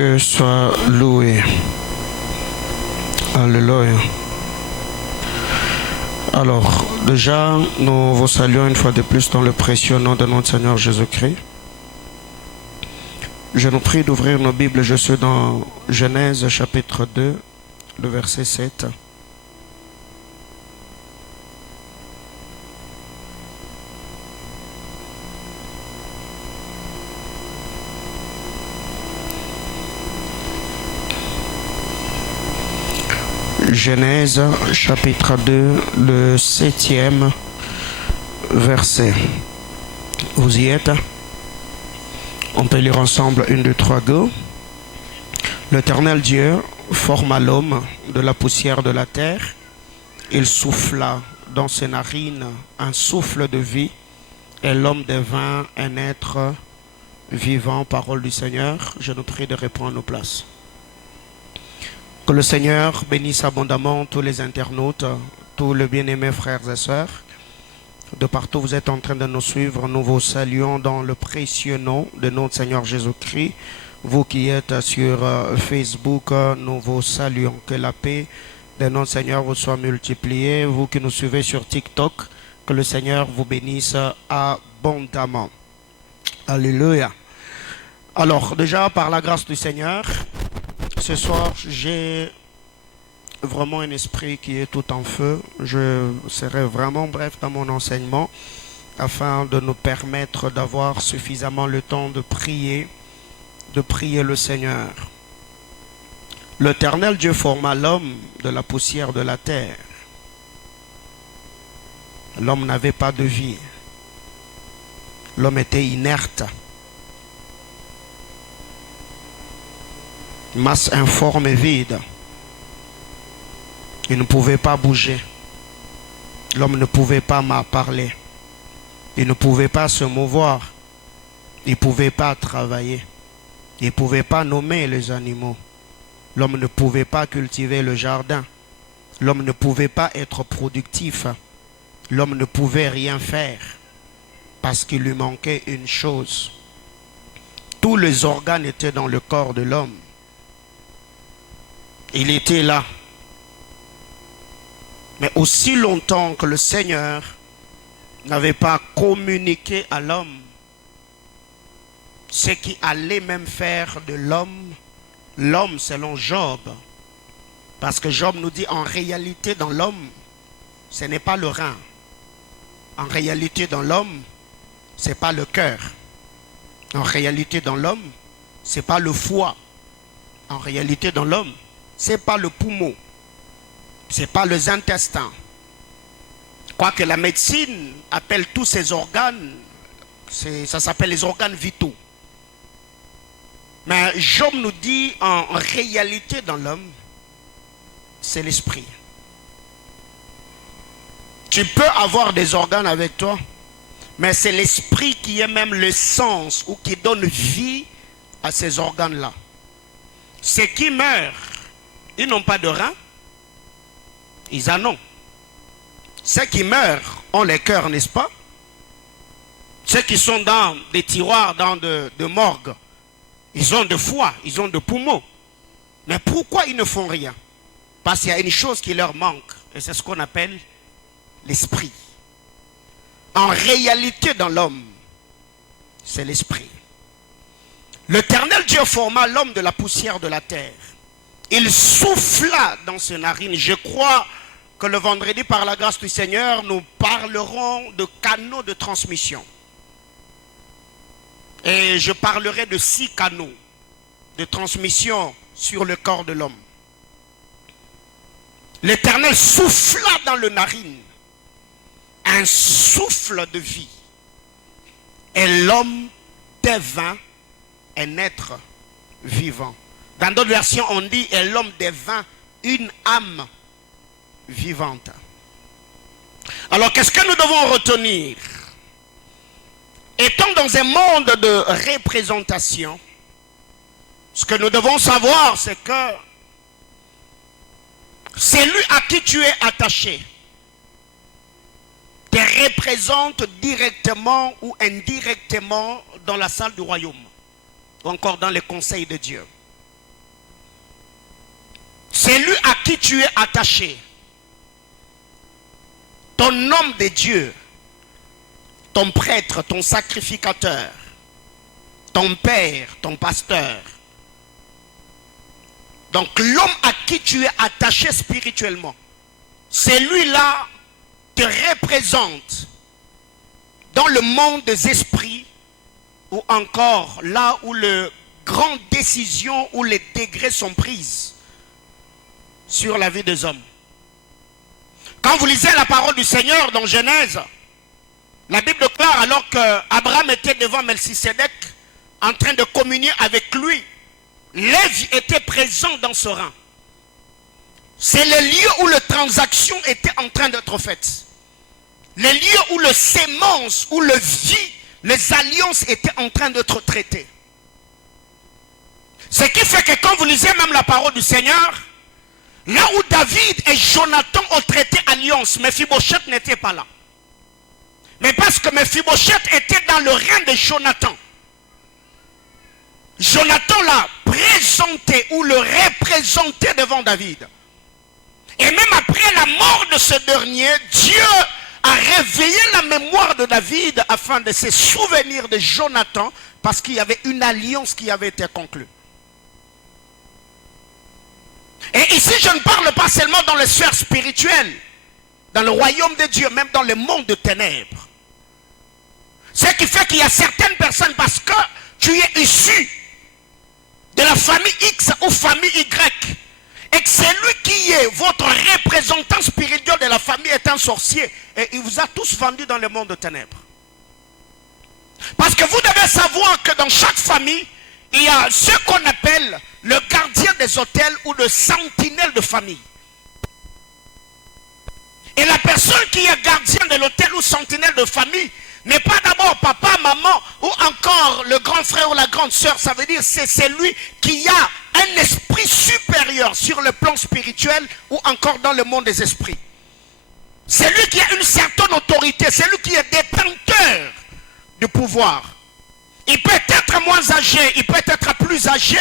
Dieu soit loué. Alléluia. Alors, déjà, nous vous saluons une fois de plus dans le précieux nom de notre Seigneur Jésus-Christ. Je nous prie d'ouvrir nos Bibles. Je suis dans Genèse chapitre 2, le verset 7. Genèse chapitre 2, le 7e verset. Vous y êtes? On peut lire ensemble 1, 2, 3, go. L'Éternel Dieu forma l'homme de la poussière de la terre. Il souffla dans ses narines un souffle de vie et l'homme devint un être vivant. Parole du Seigneur. Je nous prie de reprendre nos places. Que le Seigneur bénisse abondamment tous les internautes, tous les bien-aimés frères et sœurs. De partout vous êtes en train de nous suivre, nous vous saluons dans le précieux nom de notre Seigneur Jésus-Christ. Vous qui êtes sur Facebook, nous vous saluons. Que la paix de notre Seigneur vous soit multipliée. Vous qui nous suivez sur TikTok, que le Seigneur vous bénisse abondamment. Alléluia. Alors, déjà, par la grâce du Seigneur, ce soir, j'ai vraiment un esprit qui est tout en feu. Je serai vraiment bref dans mon enseignement afin de nous permettre d'avoir suffisamment le temps de prier le Seigneur. L'Éternel Dieu forma l'homme de la poussière de la terre. L'homme n'avait pas de vie. L'homme était inerte. Masse informe et vide. Il ne pouvait pas bouger. L'homme ne pouvait pas parler. Il ne pouvait pas se mouvoir. Il ne pouvait pas travailler. Il ne pouvait pas nommer les animaux. L'homme ne pouvait pas cultiver le jardin. L'homme ne pouvait pas être productif. L'homme ne pouvait rien faire parce qu'il lui manquait une chose. Tous les organes étaient dans le corps de l'homme. Il était là. Mais aussi longtemps que le Seigneur n'avait pas communiqué à l'homme ce qui allait même faire de l'homme selon Job. Parce que Job nous dit en réalité dans l'homme, ce n'est pas le rein. En réalité dans l'homme, ce n'est pas le cœur. En réalité dans l'homme, ce n'est pas le foie. En réalité dans l'homme, ce n'est pas le poumon. Ce n'est pas les intestins. Quoique la médecine appelle tous ces organes, ça s'appelle les organes vitaux. Mais Job nous dit en réalité dans l'homme, c'est l'esprit. Tu peux avoir des organes avec toi, mais c'est l'esprit qui est même le sens ou qui donne vie à ces organes-là. Ceux qui meurent, ils n'ont pas de reins, ils en ont. Ceux qui meurent ont les cœurs, n'est-ce pas? Ceux qui sont dans des tiroirs, dans de morgues, ils ont de foie, ils ont de poumons. Mais pourquoi ils ne font rien? Parce qu'il y a une chose qui leur manque, et c'est ce qu'on appelle l'esprit. En réalité, dans l'homme, c'est l'esprit. L'Éternel Dieu forma l'homme de la poussière de la terre. Il souffla dans ses narines. Je crois que le vendredi, par la grâce du Seigneur, nous parlerons de canaux de transmission. Et je parlerai de 6 canaux de transmission sur le corps de l'homme. L'Éternel souffla dans le narine un souffle de vie. Et l'homme devint un être vivant. Dans d'autres versions, on dit et l'homme devint une âme vivante. Alors, qu'est-ce que nous devons retenir? Étant dans un monde de représentation, ce que nous devons savoir, c'est que celui à qui tu es attaché te représente directement ou indirectement dans la salle du royaume, ou encore dans les conseils de Dieu. celui à qui tu es attaché, ton homme de Dieu, ton prêtre, ton sacrificateur, ton père, ton pasteur. Donc l'homme à qui tu es attaché spirituellement, celui-là te représente dans le monde des esprits, ou encore là où les grandes décisions ou les degrés sont prises sur la vie des hommes. Quand vous lisez la parole du Seigneur dans Genèse, la Bible déclare alors qu'Abraham était devant Melchisédek en train de communier avec lui, Lévi était présent dans ce rang. C'est le lieu où les transactions étaient en train d'être faites. Le lieu où le sémence, où le vie, les alliances étaient en train d'être traitées. Ce qui fait que quand vous lisez même la parole du Seigneur, là où David et Jonathan ont traité alliance, Mephibosheth n'était pas là. Mais parce que Mephibosheth était dans le règne de Jonathan, Jonathan l'a présenté ou le représenté devant David. Et même après la mort de ce dernier, Dieu a réveillé la mémoire de David afin de se souvenir de Jonathan, parce qu'il y avait une alliance qui avait été conclue. Et ici, je ne parle pas seulement dans les sphères spirituelles, dans le royaume de Dieu, même dans le monde de ténèbres. Ce qui fait qu'il y a certaines personnes, parce que tu es issu de la famille X ou famille Y, et que celui qui est votre représentant spirituel de la famille est un sorcier, et il vous a tous vendu dans le monde de ténèbres. Parce que vous devez savoir que dans chaque famille, il y a ce qu'on appelle le gardien des hôtels ou le sentinelle de famille. Et la personne qui est gardien de l'hôtel ou sentinelle de famille n'est pas d'abord papa, maman ou encore le grand frère ou la grande sœur. Ça veut dire c'est celui qui a un esprit supérieur sur le plan spirituel ou encore dans le monde des esprits. C'est lui qui a une certaine autorité, c'est lui qui est détenteur du pouvoir. Il peut être moins âgé, il peut être plus âgé,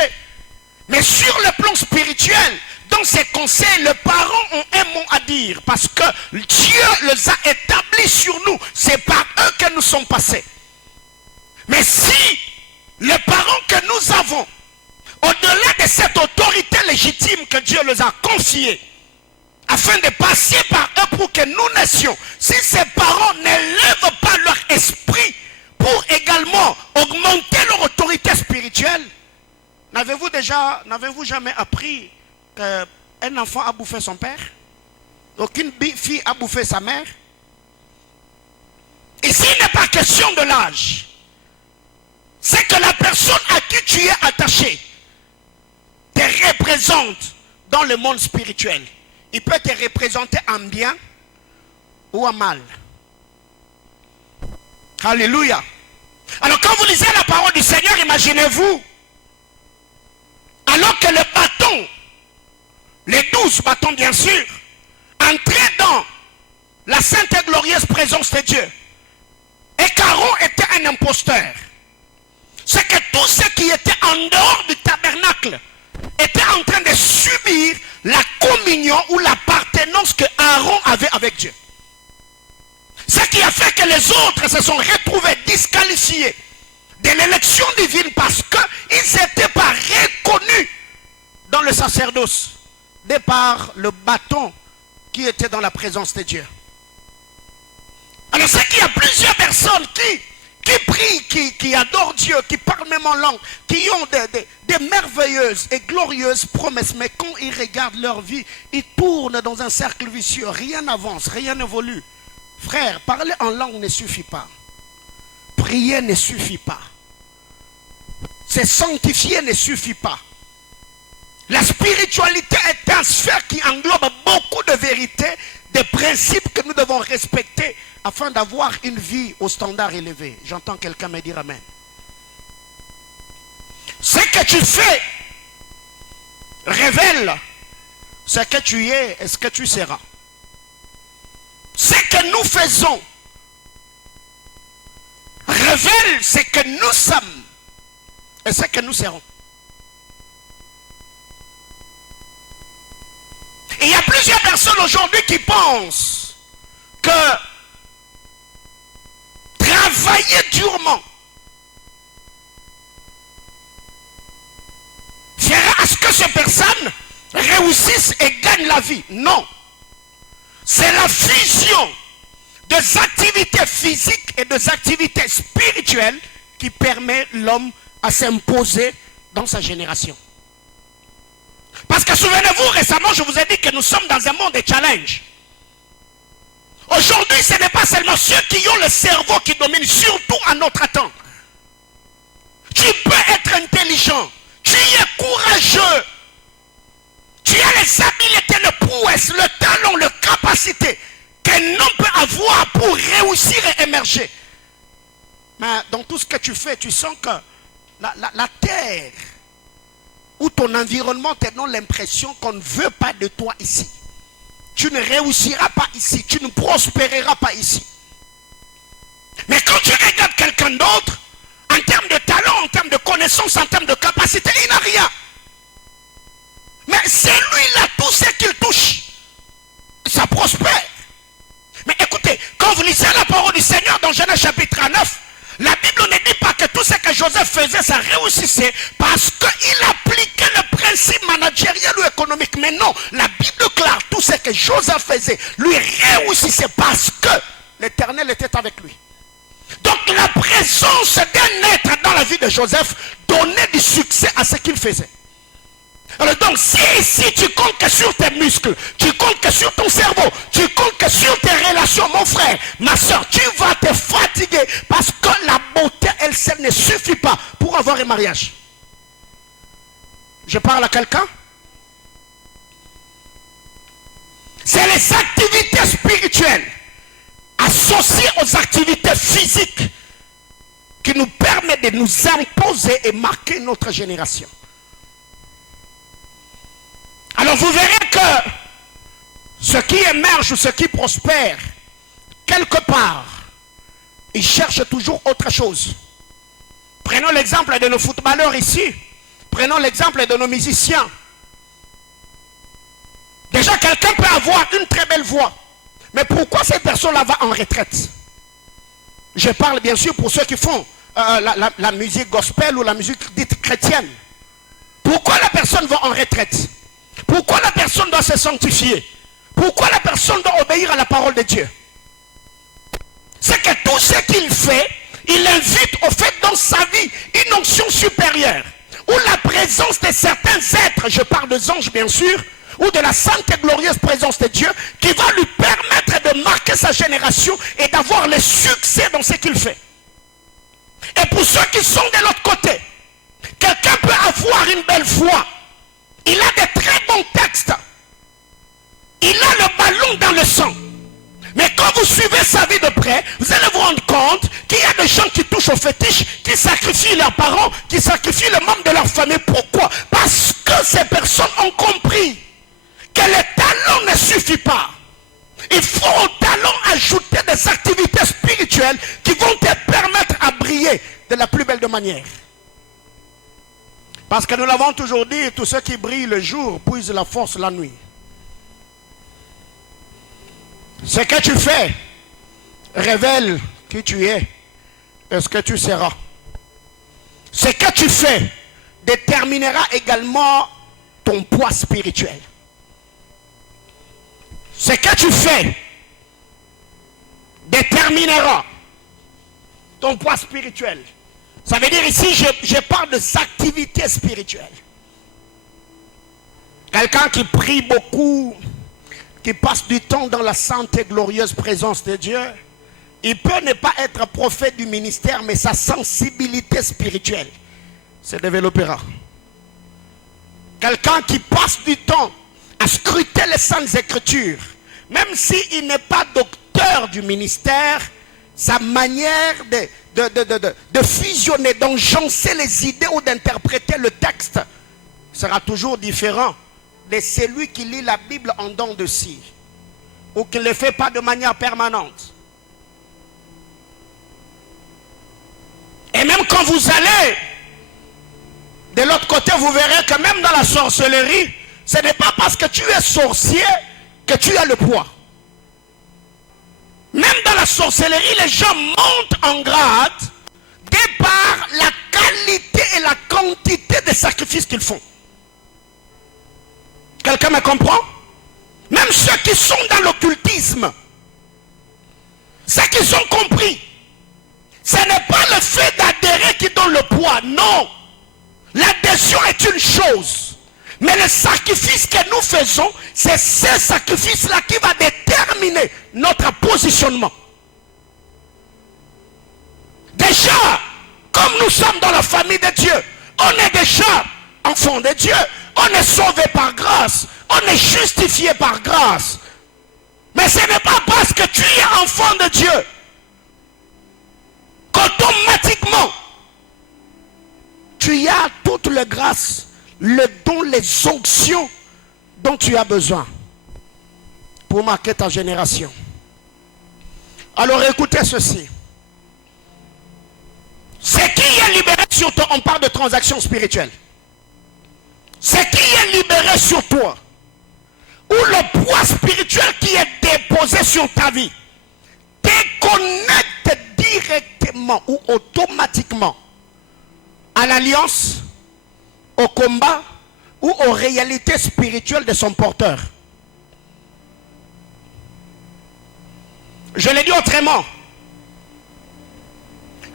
mais sur le plan spirituel, dans ses conseils, les parents ont un mot à dire, parce que Dieu les a établis sur nous. C'est par eux que nous sommes passés. Mais si les parents que nous avons, au-delà de cette autorité légitime que Dieu les a confiée, afin de passer par eux pour que nous naissions, si ces parents n'élèvent pas leur esprit pour également augmenter leur autorité spirituelle, n'avez-vous jamais appris qu'un enfant a bouffé son père? Aucune fille a bouffé sa mère? Ici, il n'est pas question de l'âge. C'est que la personne à qui tu es attaché te représente dans le monde spirituel. Il peut te représenter en bien ou en mal. Alléluia. Alors quand vous lisez la parole du Seigneur, imaginez-vous, alors que le bâton, les 12 bâtons bien sûr, entraient dans la sainte et glorieuse présence de Dieu, et qu'Aaron était un imposteur, c'est que tous ceux qui étaient en dehors du tabernacle étaient en train de subir la communion ou l'appartenance que Aaron avait avec Dieu. Ce qui a fait que les autres se sont retrouvés disqualifiés de l'élection divine parce qu'ils n'étaient pas reconnus dans le sacerdoce, de par le bâton qui était dans la présence de Dieu. Alors c'est qu'il y a plusieurs personnes qui prient, qui adorent Dieu, qui parlent même en langue, qui ont des merveilleuses et glorieuses promesses, mais quand ils regardent leur vie, ils tournent dans un cercle vicieux, rien n'avance, rien n'évolue. Frère, parler en langue ne suffit pas. Prier ne suffit pas. Se sanctifier ne suffit pas. La spiritualité est une sphère qui englobe beaucoup de vérités, de principes que nous devons respecter afin d'avoir une vie au standard élevé. J'entends quelqu'un me dire amen. Ce que tu fais révèle ce que tu es et ce que tu seras. Ce que nous faisons révèle ce que nous sommes et ce que nous serons. Et il y a plusieurs personnes aujourd'hui qui pensent que travailler durement fera à ce que ces personnes réussissent et gagnent la vie. Non. C'est la fusion des activités physiques et des activités spirituelles qui permet l'homme à s'imposer dans sa génération. Parce que souvenez-vous, récemment, je vous ai dit que nous sommes dans un monde de challenge. Aujourd'hui, ce n'est pas seulement ceux qui ont le cerveau qui domine, surtout à notre temps. Tu peux être intelligent, tu es courageux, tu as les habiletés, le prouesse, le talent, la capacité qu'un homme peut avoir pour réussir et émerger. Mais dans tout ce que tu fais, tu sens que la terre ou ton environnement te donne l'impression qu'on ne veut pas de toi ici. Tu ne réussiras pas ici, tu ne prospéreras pas ici. Mais quand tu regardes quelqu'un d'autre, en termes de talent, en termes de connaissances, en termes de capacité, il n'a rien. Mais celui-là, tout ce qu'il touche, ça prospère. Mais écoutez, quand vous lisez la parole du Seigneur dans Genèse chapitre 9, la Bible ne dit pas que tout ce que Joseph faisait, ça réussissait parce qu'il appliquait le principe managérial ou économique. Mais non, la Bible déclare tout ce que Joseph faisait, lui réussissait parce que l'Éternel était avec lui. Donc la présence d'un être dans la vie de Joseph donnait du succès à ce qu'il faisait. Alors donc, si tu comptes que sur tes muscles, tu comptes que sur ton cerveau, tu comptes que sur tes relations, mon frère, ma soeur, tu vas te fatiguer parce que la beauté, elle seule ne suffit pas pour avoir un mariage. Je parle à quelqu'un? C'est les activités spirituelles associées aux activités physiques qui nous permettent de nous imposer et marquer notre génération. Alors vous verrez que ce qui émerge ou ce qui prospère, quelque part, ils cherchent toujours autre chose. Prenons l'exemple de nos footballeurs ici. Prenons l'exemple de nos musiciens. Déjà, quelqu'un peut avoir une très belle voix. Mais pourquoi cette personne-là va en retraite? Je parle bien sûr pour ceux qui font la musique gospel ou la musique dite chrétienne. Pourquoi la personne va en retraite? Pourquoi la personne doit se sanctifier? Pourquoi la personne doit obéir à la parole de Dieu? C'est que tout ce qu'il fait, il invite au fait dans sa vie une onction supérieure. Ou la présence de certains êtres, je parle des anges bien sûr, ou de la sainte et glorieuse présence de Dieu, qui va lui permettre de marquer sa génération et d'avoir le succès dans ce qu'il fait. Et pour ceux qui sont de l'autre côté, quelqu'un peut avoir une belle voix. Il a des très bons textes. Il a le ballon dans le sang. Mais quand vous suivez sa vie de près, vous allez vous rendre compte qu'il y a des gens qui touchent au fétiche, qui sacrifient leurs parents, qui sacrifient les membres de leur famille. Pourquoi? Parce que ces personnes ont compris que le talent ne suffit pas. Il faut au talent ajouter des activités spirituelles qui vont te permettre à briller de la plus belle de manière. Parce que nous l'avons toujours dit, tous ceux qui brillent le jour puisent la force la nuit. Ce que tu fais révèle qui tu es et ce que tu seras. Ce que tu fais déterminera également ton poids spirituel. Ce que tu fais déterminera ton poids spirituel. Ça veut dire ici, je parle des activités spirituelles. Quelqu'un qui prie beaucoup, qui passe du temps dans la sainte et glorieuse présence de Dieu, il peut ne pas être prophète du ministère, mais sa sensibilité spirituelle se développera. Quelqu'un qui passe du temps à scruter les saintes écritures, même s'il n'est pas docteur du ministère, sa manière de fusionner, d'enjoncer les idées ou d'interpréter le texte sera toujours différent de celui qui lit la Bible en dents de scie ou qui ne le fait pas de manière permanente. Et même quand vous allez de l'autre côté, vous verrez que même dans la sorcellerie, Ce n'est pas parce que tu es sorcier que tu as le poids. Même dans la sorcellerie, les gens montent en grade de par la qualité et la quantité de sacrifices qu'ils font. Quelqu'un me comprend? Même ceux qui sont dans l'occultisme, ce qu'ils ont compris, ce n'est pas le fait d'adhérer qui donne le poids, non. L'adhésion est une chose, mais le sacrifice que nous faisons, c'est ce sacrifice-là qui va déterminer notre positionnement. Déjà, comme nous sommes dans la famille de Dieu, on est déjà enfants de Dieu, on est sauvé par grâce, on est justifié par grâce. Mais ce n'est pas parce que tu es enfant de Dieu qu'automatiquement tu as toutes les grâces, le don, les onctions dont tu as besoin pour marquer ta génération. Alors écoutez ceci. Ce qui est libéré sur toi, on parle de transactions spirituelles. Ce qui est libéré sur toi, ou le poids spirituel qui est déposé sur ta vie, te connecte directement ou automatiquement à l'alliance, au combat ou aux réalités spirituelles de son porteur. Je l'ai dit autrement.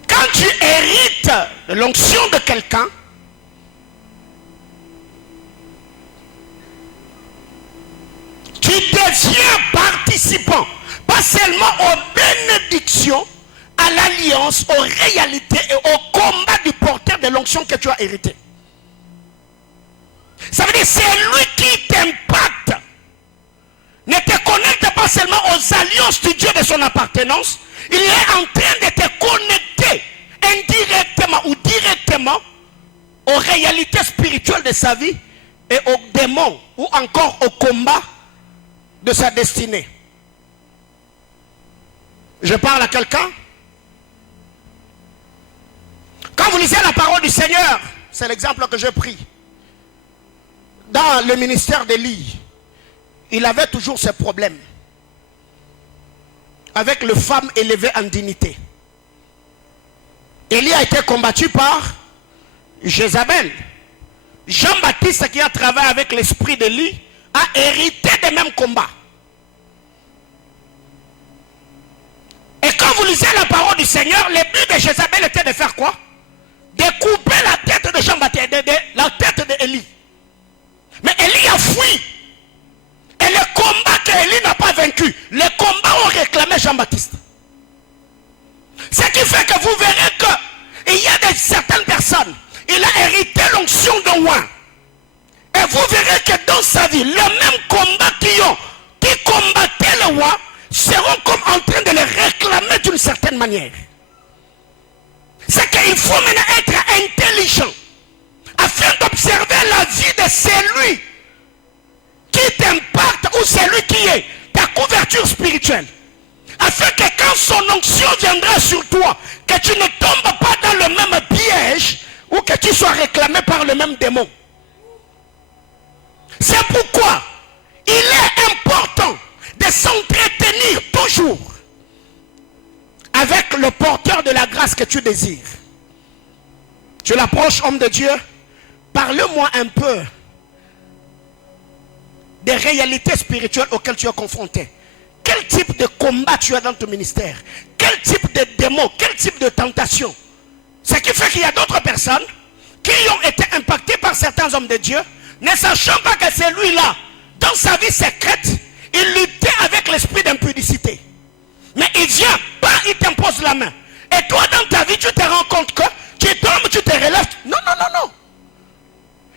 Quand tu hérites de l'onction de quelqu'un, tu deviens participant, pas seulement aux bénédictions, à l'alliance, aux réalités et au combat du porteur de l'onction que tu as hérité. Ça veut dire que c'est lui qui t'impacte. Ne te connecte pas seulement aux alliances du Dieu de son appartenance, il est en train de te connecter indirectement ou directement aux réalités spirituelles de sa vie et aux démons ou encore au combat de sa destinée. Je parle à quelqu'un. Quand vous lisez la parole du Seigneur, c'est l'exemple que j'ai pris. Dans le ministère d'Élie, il avait toujours ces problèmes avec les femmes élevées en dignité. Élie a été combattu par Jézabel. Jean-Baptiste, qui a travaillé avec l'esprit d'Élie, a hérité des mêmes combats. Et quand vous lisez la parole du Seigneur, le but de Jézabel était de faire quoi? De couper la tête de Jean-Baptiste, la tête d'Élie. Mais Élie a fui. Et le combat qu'Élie n'a pas vaincu, les combats ont réclamé Jean-Baptiste. Ce qui fait que vous verrez qu'il y a certaines personnes, il a hérité l'onction de roi. Et vous verrez que dans sa vie, le même combat qui combattaient le roi, seront comme en train de les réclamer d'une certaine manière. C'est qu'il faut maintenant être intelligent afin d'observer la vie de celui qui t'impacte ou celui qui est ta couverture spirituelle. Afin que quand son onction viendra sur toi, que tu ne tombes pas dans le même piège ou que tu sois réclamé par le même démon. C'est pourquoi il est important de s'entretenir toujours avec le porteur de la grâce que tu désires. Tu l'approches, homme de Dieu, parle-moi un peu des réalités spirituelles auxquelles tu es confronté. Quel type de combat tu as dans ton ministère? Quel type de démon? Quel type de tentation? Ce qui fait qu'il y a d'autres personnes qui ont été impactées par certains hommes de Dieu, ne sachant pas que celui-là, dans sa vie secrète, il luttait avec l'esprit d'impudicité. Mais il vient, il t'impose la main. Et toi, dans ta vie, tu te rends compte que tu tombes, tu te relèves. Non, non, non, non.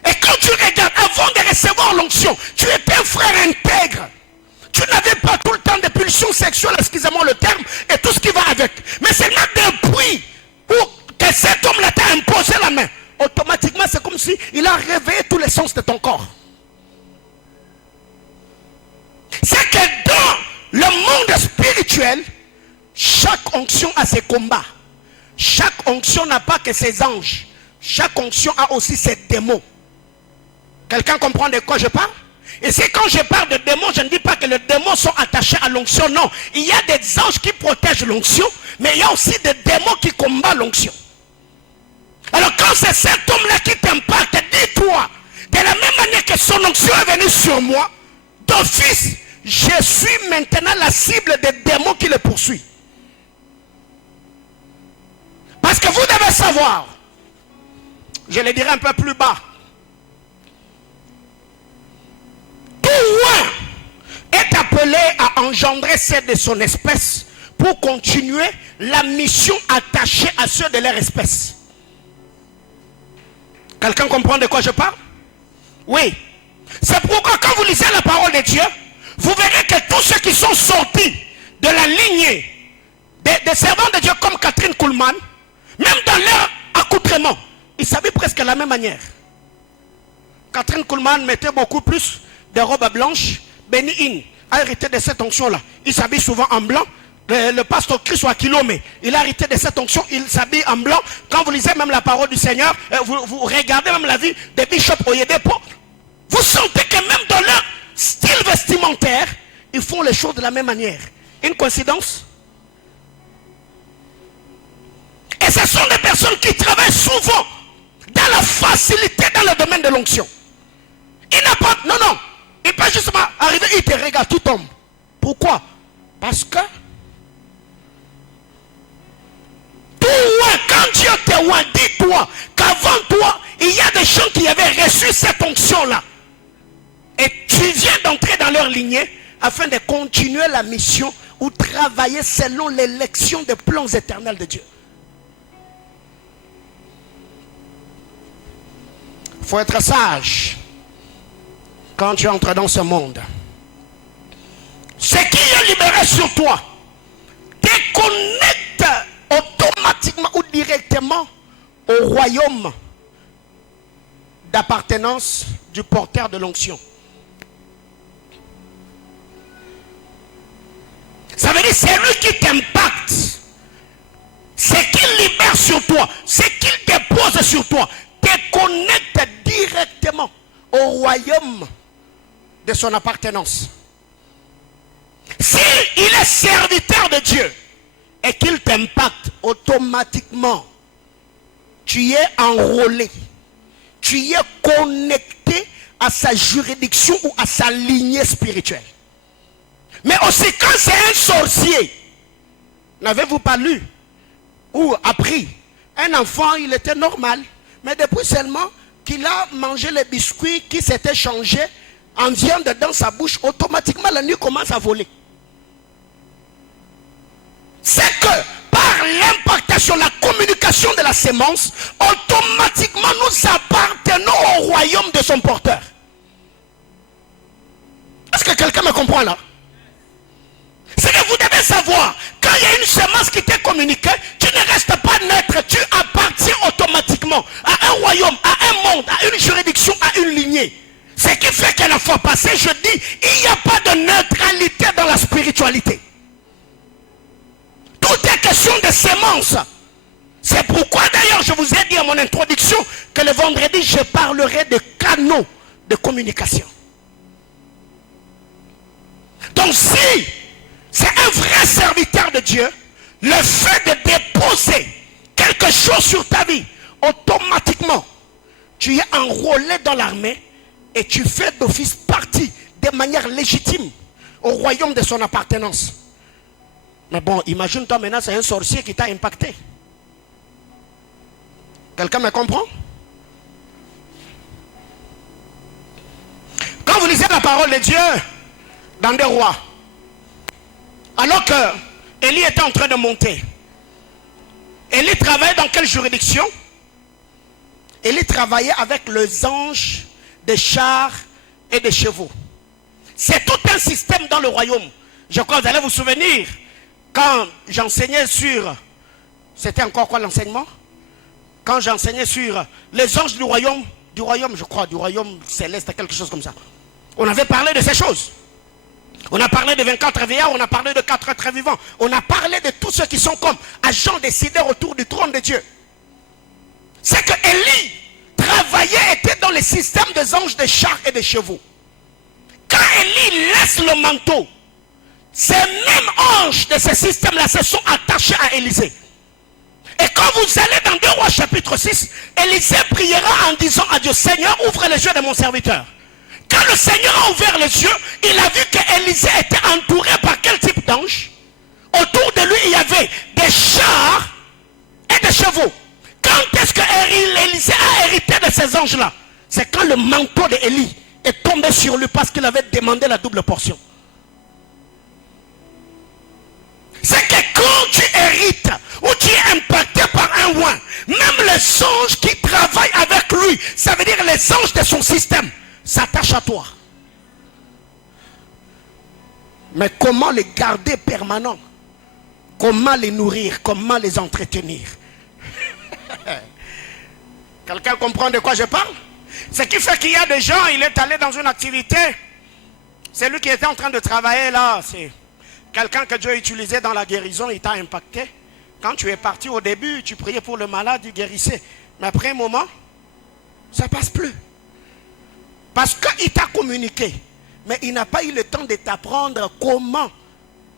Et quand tu regardes, avant de recevoir l'onction, tu étais un frère intègre. Tu n'avais pas tout le temps de pulsions sexuelles, excusez-moi le terme, et tout ce qui va avec. Mais c'est là depuis que cet homme-là t'a imposé la main. Automatiquement, c'est comme si il a réveillé tous les sens de ton corps. C'est que dans le monde spirituel, chaque onction a ses combats. Chaque onction n'a pas que ses anges. Chaque onction a aussi ses démons. Quelqu'un comprend de quoi je parle? Et c'est quand je parle de démons, je ne dis pas que les démons sont attachés à l'onction. Non, il y a des anges qui protègent l'onction, mais il y a aussi des démons qui combattent l'onction. Alors quand c'est cet homme-là qui t'impacte, dis-toi, de la même manière que son onction est venue sur moi, d'office, je suis maintenant la cible des démons qui le poursuivent. Parce que vous devez savoir, je le dirai un peu plus bas, tout roi est appelé à engendrer celle de son espèce pour continuer la mission attachée à ceux de leur espèce. Quelqu'un comprend de quoi je parle? Oui. C'est pourquoi quand vous lisez la parole de Dieu, vous verrez que tous ceux qui sont sortis de la lignée des servants de Dieu comme Catherine Kuhlman, même dans leur accoutrement, ils s'habillent presque de la même manière. Catherine Kuhlman mettait beaucoup plus de robes blanches. Benny Hinn a hérité de cette onction-là. Il s'habille souvent en blanc. Le pasteur Chris Wakilome, il a hérité de cette onction, il s'habille en blanc. Quand vous lisez même la parole du Seigneur, vous regardez même la vie de Bishop Oyedepo, vous sentez que même dans leur style vestimentaire, ils font les choses de la même manière. Une coïncidence? Et ce sont des personnes qui travaillent souvent dans la facilité dans le domaine de l'onction. Il n'a pas... Non. Il peut justement arriver, il te regarde, tout tombe. Pourquoi? Parce que quand Dieu te voit, dis-toi qu'avant toi, il y a des gens qui avaient reçu cette onction-là. Et tu viens d'entrer dans leur lignée afin de continuer la mission ou travailler selon l'élection des plans éternels de Dieu. Il faut être sage quand tu entres dans ce monde. Ce qui est libéré sur toi te connecte automatiquement ou directement au royaume d'appartenance du porteur de l'onction. Ça veut dire c'est lui qui t'impacte. Ce qu'il libère sur toi, ce qu'il dépose sur toi, te connecte directement au royaume de son appartenance. S'il est serviteur de Dieu et qu'il t'impacte automatiquement, tu es enrôlé, tu es connecté à sa juridiction ou à sa lignée spirituelle. Mais aussi quand c'est un sorcier, n'avez-vous pas lu ou appris? Un enfant, il était normal, mais depuis seulement qu'il a mangé les biscuits qui s'étaient changés en viande dans sa bouche, automatiquement la nuit commence à voler. C'est que par l'impactation, la communication de la sémence, automatiquement nous appartenons au royaume de son porteur. Est-ce que quelqu'un me comprend là? C'est que vous devez savoir, quand il y a une semence qui t'est communiquée, tu ne restes pas neutre, tu appartiens automatiquement à un royaume, à un monde, à une juridiction, à une lignée. Ce qui fait que la fois passée, je dis, il n'y a pas de neutralité dans la spiritualité. Tout est question de sémence. C'est pourquoi d'ailleurs je vous ai dit à mon introduction que le vendredi je parlerai de canaux de communication. Donc si c'est un vrai serviteur de Dieu, le fait de déposer quelque chose sur ta vie, automatiquement tu es enrôlé dans l'armée et tu fais d'office partie de manière légitime au royaume de son appartenance. Mais bon, imagine-toi maintenant, c'est un sorcier qui t'a impacté. Quelqu'un me comprend? Quand vous lisez la parole de Dieu dans des rois, alors que Élie était en train de monter, Élie travaillait dans quelle juridiction? Élie travaillait avec les anges des chars et des chevaux. C'est tout un système dans le royaume. Je crois que vous allez vous souvenir, quand j'enseignais sur... C'était encore quoi l'enseignement? Quand j'enseignais sur les anges du royaume, je crois, du royaume céleste, quelque chose comme ça. On avait parlé de ces choses. On a parlé de 24 vieillards, on a parlé de 4 êtres vivants. On a parlé de tous ceux qui sont comme agents décideurs autour du trône de Dieu. C'est que Élie travaillait, était dans le système des anges des chars et des chevaux. Élie laisse le manteau, ces mêmes anges de ce système-là se sont attachés à Élisée. Et quand vous allez dans 2 Rois chapitre 6, Élisée priera en disant à Dieu, Seigneur, ouvre les yeux de mon serviteur. Quand le Seigneur a ouvert les yeux, il a vu qu'Élisée était entouré par quel type d'ange? Autour de lui, il y avait des chars et des chevaux. Quand est-ce que Élisée a hérité de ces anges-là? C'est quand le manteau d'Élie est tombé sur lui parce qu'il avait demandé la double portion. C'est que quand tu hérites ou tu es impacté par un roi, même les anges qui travaillent avec lui, ça veut dire les anges de son système, s'attachent à toi. Mais comment les garder permanents? Comment les nourrir? Comment les entretenir? Quelqu'un comprend de quoi je parle? Ce qui fait qu'il y a des gens, il est allé dans une activité, c'est lui qui était en train de travailler là, c'est quelqu'un que Dieu utilisait dans la guérison, il t'a impacté. Quand tu es parti au début, tu priais pour le malade, il guérissait. Mais après un moment, ça ne passe plus. Parce qu'il t'a communiqué. Mais il n'a pas eu le temps de t'apprendre comment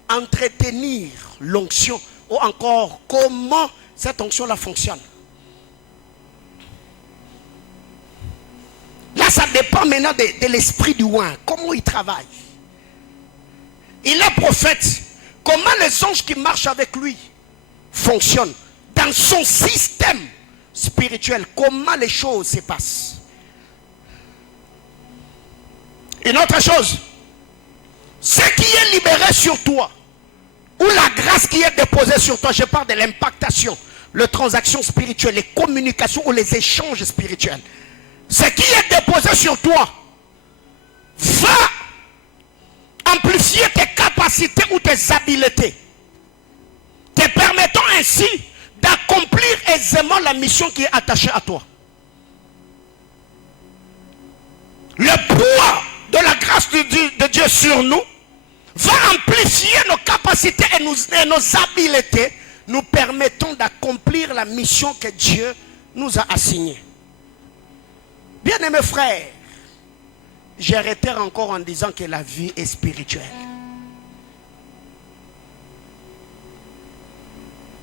entretenir l'onction. Ou encore, comment cette onction-là fonctionne. Là, ça dépend maintenant de l'esprit du roi. Comment il travaille. Il est prophète. Comment les anges qui marchent avec lui fonctionnent dans son système spirituel. Comment les choses se passent. Une autre chose. Ce qui est libéré sur toi. Ou la grâce qui est déposée sur toi. Je parle de l'impactation. Les transactions spirituelles. Les communications ou les échanges spirituels. Ce qui est déposé sur toi. Va amplifier tes capacités ou tes habiletés, te permettant ainsi d'accomplir aisément la mission qui est attachée à toi. Le poids de la grâce de Dieu sur nous va amplifier nos capacités et nos habiletés, nous permettant d'accomplir la mission que Dieu nous a assignée. Bien-aimés frères, j'arrêterai encore en disant que la vie est spirituelle.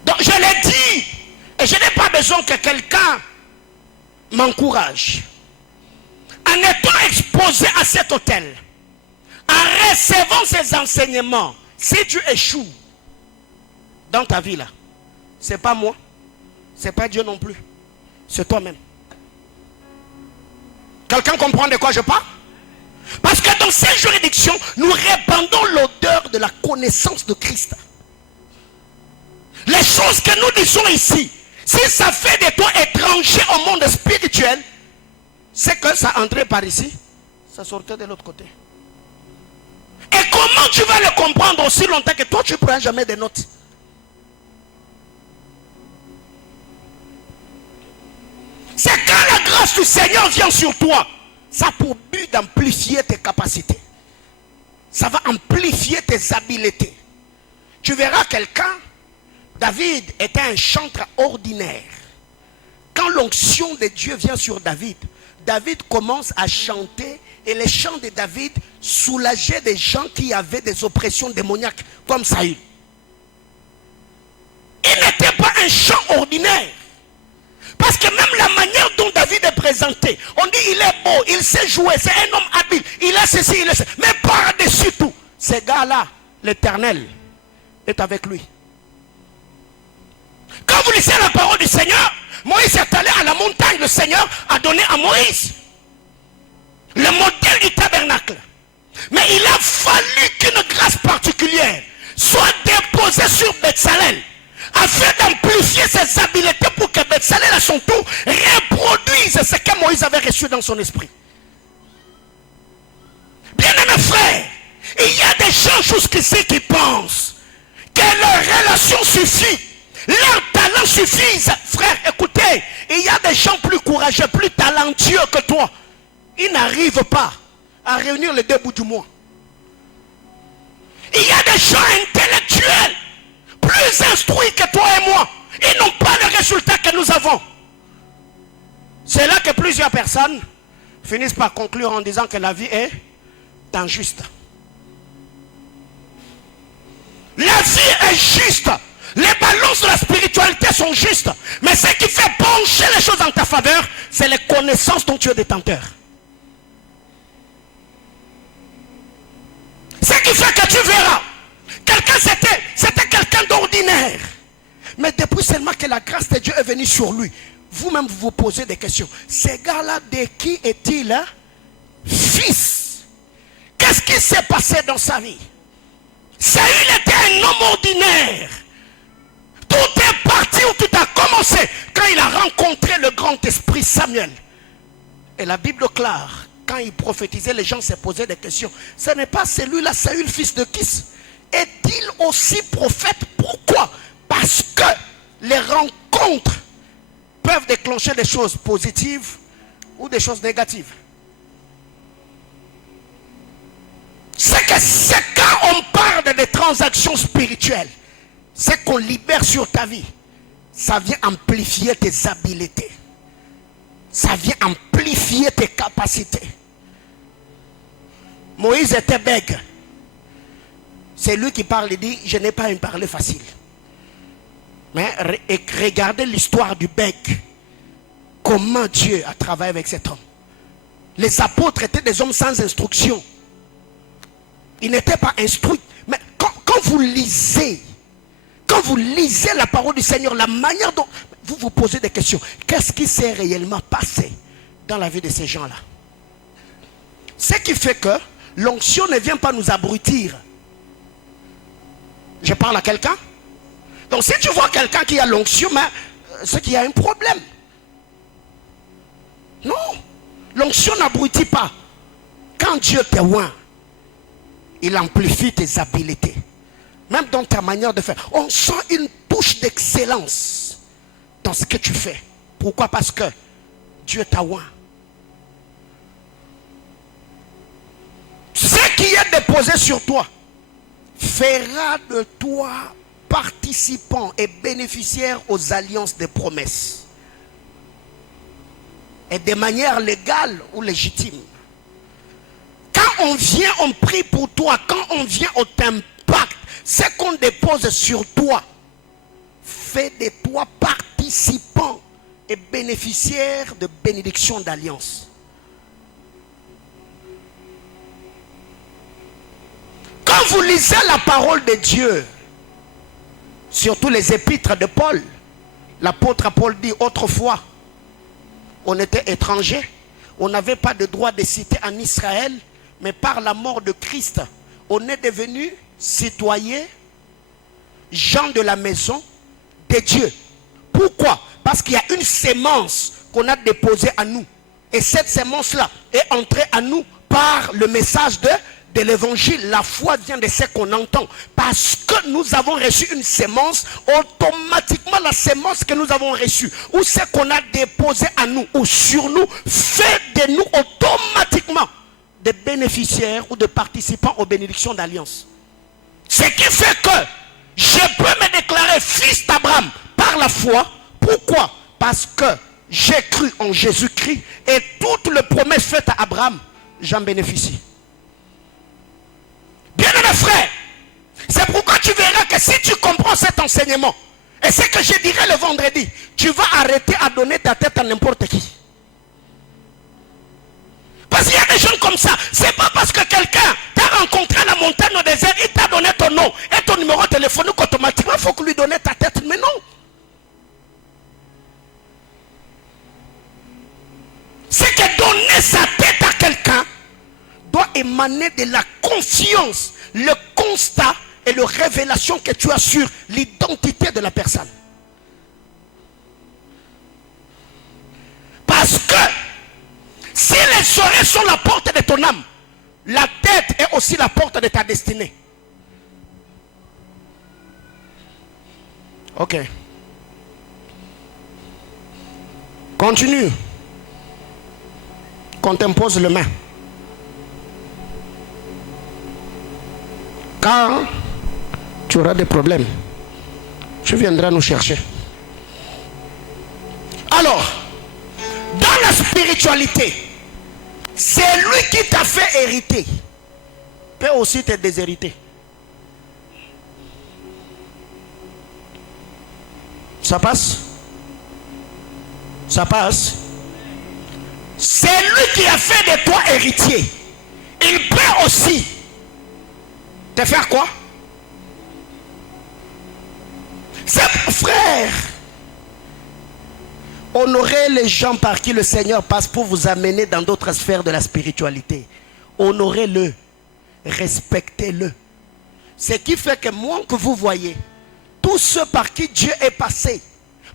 Donc je l'ai dit, et je n'ai pas besoin que quelqu'un m'encourage. En étant exposé à cet hôtel, en recevant ces enseignements, si tu échoues dans ta vie là, c'est pas moi, c'est pas Dieu non plus, c'est toi-même. Quelqu'un comprend de quoi je parle? Parce que dans ces juridictions, nous répandons l'odeur de la connaissance de Christ. Les choses que nous disons ici, si ça fait de toi étranger au monde spirituel, c'est que ça entrait par ici, ça sortait de l'autre côté. Et comment tu vas le comprendre aussi longtemps que toi tu ne prends jamais des notes? C'est quand la grâce du Seigneur vient sur toi, ça a pour but d'amplifier tes capacités. Ça va amplifier tes habiletés. Tu verras quelqu'un, David était un chanteur ordinaire. Quand l'onction de Dieu vient sur David, David commence à chanter et les chants de David soulageaient des gens qui avaient des oppressions démoniaques comme Saül. Il n'était pas un chant ordinaire. Parce que même la manière dont David est présenté, on dit il est beau, il sait jouer, c'est un homme habile, il a ceci, il a ceci. Mais par-dessus tout, ce gars-là, l'Éternel, est avec lui. Quand vous lisez la parole du Seigneur, Moïse est allé à la montagne, le Seigneur a donné à Moïse le modèle du tabernacle. Mais il a fallu qu'une grâce particulière soit déposée sur Betsalel, afin d'amplifier ses habiletés pour que Betsalel à son tour reproduise ce que Moïse avait reçu dans son esprit. Bien-aimés frères, il y a des gens jusqu'ici qui pensent que leur relation suffit, leur talent suffisent. Frère, écoutez, il y a des gens plus courageux, plus talentueux que toi. Ils n'arrivent pas à réunir les deux bouts du mois. Il y a des gens intellectuels plus instruits que toi et moi. Ils n'ont pas le résultat que nous avons. C'est là que plusieurs personnes finissent par conclure en disant que la vie est injuste. La vie est juste. Les balances de la spiritualité sont justes. Mais ce qui fait pencher les choses en ta faveur, c'est les connaissances dont tu es détenteur. Ce qui fait que tu verras, quelqu'un c'était quelqu'un d'ordinaire. Mais depuis seulement que la grâce de Dieu est venue sur lui, vous-même vous posez des questions. Ce gars-là, de qui est-il, hein? Fils? Qu'est-ce qui s'est passé dans sa vie? Saül était un homme ordinaire. Tout est parti où tout a commencé quand il a rencontré le grand esprit Samuel. Et la Bible clare, quand il prophétisait, les gens se posaient des questions. Ce n'est pas celui-là, Saül, fils de Kis. Est-il aussi prophète? Pourquoi? Parce que les rencontres peuvent déclencher des choses positives ou des choses négatives. C'est quand on parle des transactions spirituelles, c'est qu'on libère sur ta vie. Ça vient amplifier tes habiletés. Ça vient amplifier tes capacités. Moïse était bègue. C'est lui qui parle et dit, je n'ai pas une parler facile. Mais regardez l'histoire du bègue. Comment Dieu a travaillé avec cet homme. Les apôtres étaient des hommes sans instruction. Ils n'étaient pas instruits. Mais quand vous lisez la parole du Seigneur, la manière dont vous vous posez des questions, qu'est-ce qui s'est réellement passé dans la vie de ces gens-là? Ce qui fait que l'onction ne vient pas nous abrutir. Je parle à quelqu'un. Donc si tu vois quelqu'un qui a l'onction, c'est qu'il y a un problème. Non, l'onction n'abrutit pas. Quand Dieu te oint, il amplifie tes habiletés. Même dans ta manière de faire. On sent une touche d'excellence dans ce que tu fais. Pourquoi? Parce que Dieu t'a oint. Ce qui est déposé sur toi fera de toi participant et bénéficiaire aux alliances des promesses. Et de manière légale ou légitime. Quand on vient, on prie pour toi. Quand on vient, on t'impacte. Ce qu'on dépose sur toi fait de toi participant et bénéficiaire de bénédiction d'alliance. Quand vous lisez la parole de Dieu, surtout les épîtres de Paul, l'apôtre Paul dit, autrefois, on était étrangers, on n'avait pas de droit de cité en Israël, mais par la mort de Christ, on est devenu citoyens, gens de la maison de Dieu. Pourquoi? Parce qu'il y a une sémence qu'on a déposée à nous. Et cette sémence-là est entrée à nous par le message de l'évangile. La foi vient de ce qu'on entend. Parce que nous avons reçu une sémence, automatiquement la sémence que nous avons reçue, ou ce qu'on a déposé à nous, ou sur nous, fait de nous automatiquement des bénéficiaires ou de participants aux bénédictions d'alliance. Ce qui fait que je peux me déclarer fils d'Abraham par la foi. Pourquoi? Parce que j'ai cru en Jésus-Christ et toutes les promesses faites à Abraham, j'en bénéficie. Bien-aimés frères, c'est pourquoi tu verras que si tu comprends cet enseignement, et ce que je dirai le vendredi, tu vas arrêter à donner ta tête à n'importe qui. Parce qu'il y a des gens comme ça. C'est pas parce que quelqu'un t'a rencontré à la montagne au désert, il t'a donné ton nom et ton numéro téléphonique, automatiquement il faut que lui donne ta tête. Mais non. C'est que donner sa tête à quelqu'un doit émaner de la confiance, le constat et la révélation que tu as sur l'identité de la personne. Parce que si les oreilles sont la porte de ton âme, la tête est aussi la porte de ta destinée. Ok. Continue. Qu'on t'impose le main. Quand tu auras des problèmes, tu viendras nous chercher. Alors, dans la spiritualité, c'est lui qui t'a fait hériter. peut aussi te déshériter. Ça passe? Ça passe? C'est lui qui a fait de toi héritier. Il peut aussi te faire quoi? C'est frère. Honorez les gens par qui le Seigneur passe pour vous amener dans d'autres sphères de la spiritualité. Honorez-le. Respectez-le. Ce qui fait que moi que vous voyez, tous ceux par qui Dieu est passé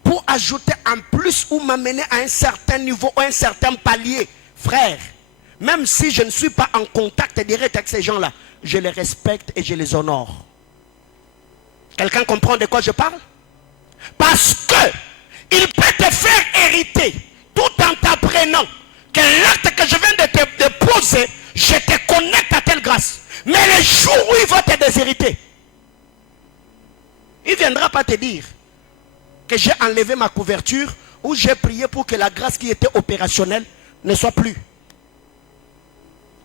pour ajouter un plus ou m'amener à un certain niveau ou un certain palier, frère, même si je ne suis pas en contact direct avec ces gens-là, je les respecte et je les honore. Quelqu'un comprend de quoi je parle? Parce que il peut te faire hériter tout en t'apprenant que l'acte que je viens de te poser, je te connecte à telle grâce. Mais le jour où il va te déshériter, il ne viendra pas te dire que j'ai enlevé ma couverture ou j'ai prié pour que la grâce qui était opérationnelle ne soit plus.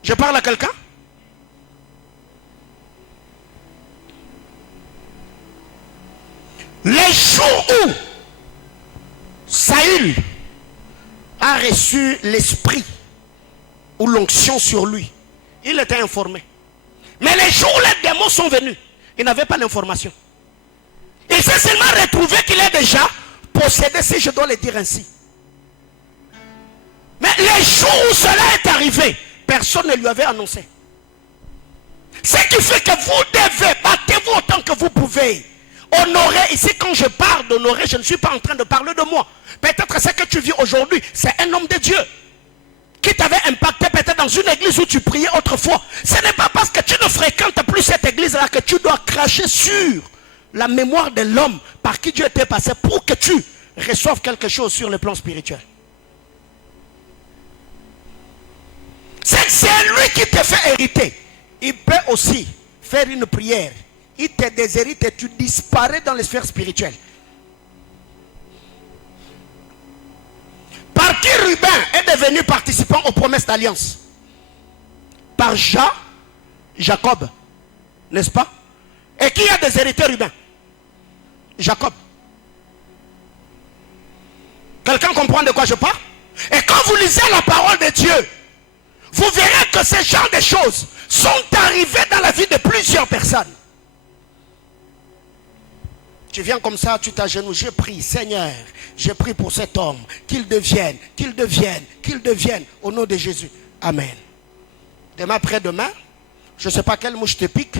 Je parle à quelqu'un? Les jours où Saül a reçu l'esprit ou l'onction sur lui, il était informé. Mais les jours où les démons sont venus, il n'avait pas l'information. Il s'est seulement retrouvé qu'il est déjà possédé, si je dois le dire ainsi. Mais les jours où cela est arrivé, personne ne lui avait annoncé. Ce qui fait que vous devez, battez-vous autant que vous pouvez. Honorer, ici quand je parle d'honorer, je ne suis pas en train de parler de moi. Peut-être ce que tu vis aujourd'hui, c'est un homme de Dieu qui t'avait impacté peut-être dans une église où tu priais autrefois. Ce n'est pas parce que tu ne fréquentes plus cette église-là que tu dois cracher sur la mémoire de l'homme par qui Dieu était passé pour que tu reçoives quelque chose sur le plan spirituel. C'est lui qui te fait hériter. Il peut aussi faire une prière. Il te déshérite et tu disparais dans les sphères spirituelles. Par qui Ruben est devenu participant aux promesses d'alliance? Par Jacob, n'est-ce pas? Et qui a déshérité Ruben? Jacob. Quelqu'un comprend de quoi je parle? Et quand vous lisez la parole de Dieu, vous verrez que ce genre de choses sont arrivées dans la vie de plusieurs personnes. Tu viens comme ça, tu t'agenouilles, je prie, Seigneur, je prie pour cet homme, qu'il devienne, au nom de Jésus. Amen. Demain, après-demain, je ne sais pas quelle mouche te pique,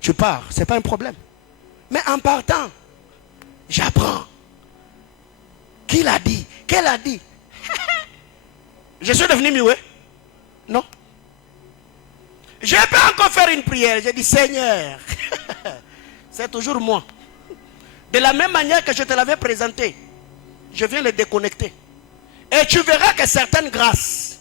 tu pars, ce n'est pas un problème. Mais en partant, j'apprends. Qui l'a dit? Qu'elle a dit? Je suis devenu muet? Non. Je peux encore faire une prière. J'ai dit, Seigneur, c'est toujours moi. De la même manière que je te l'avais présenté, je viens le déconnecter. Et tu verras que certaines grâces,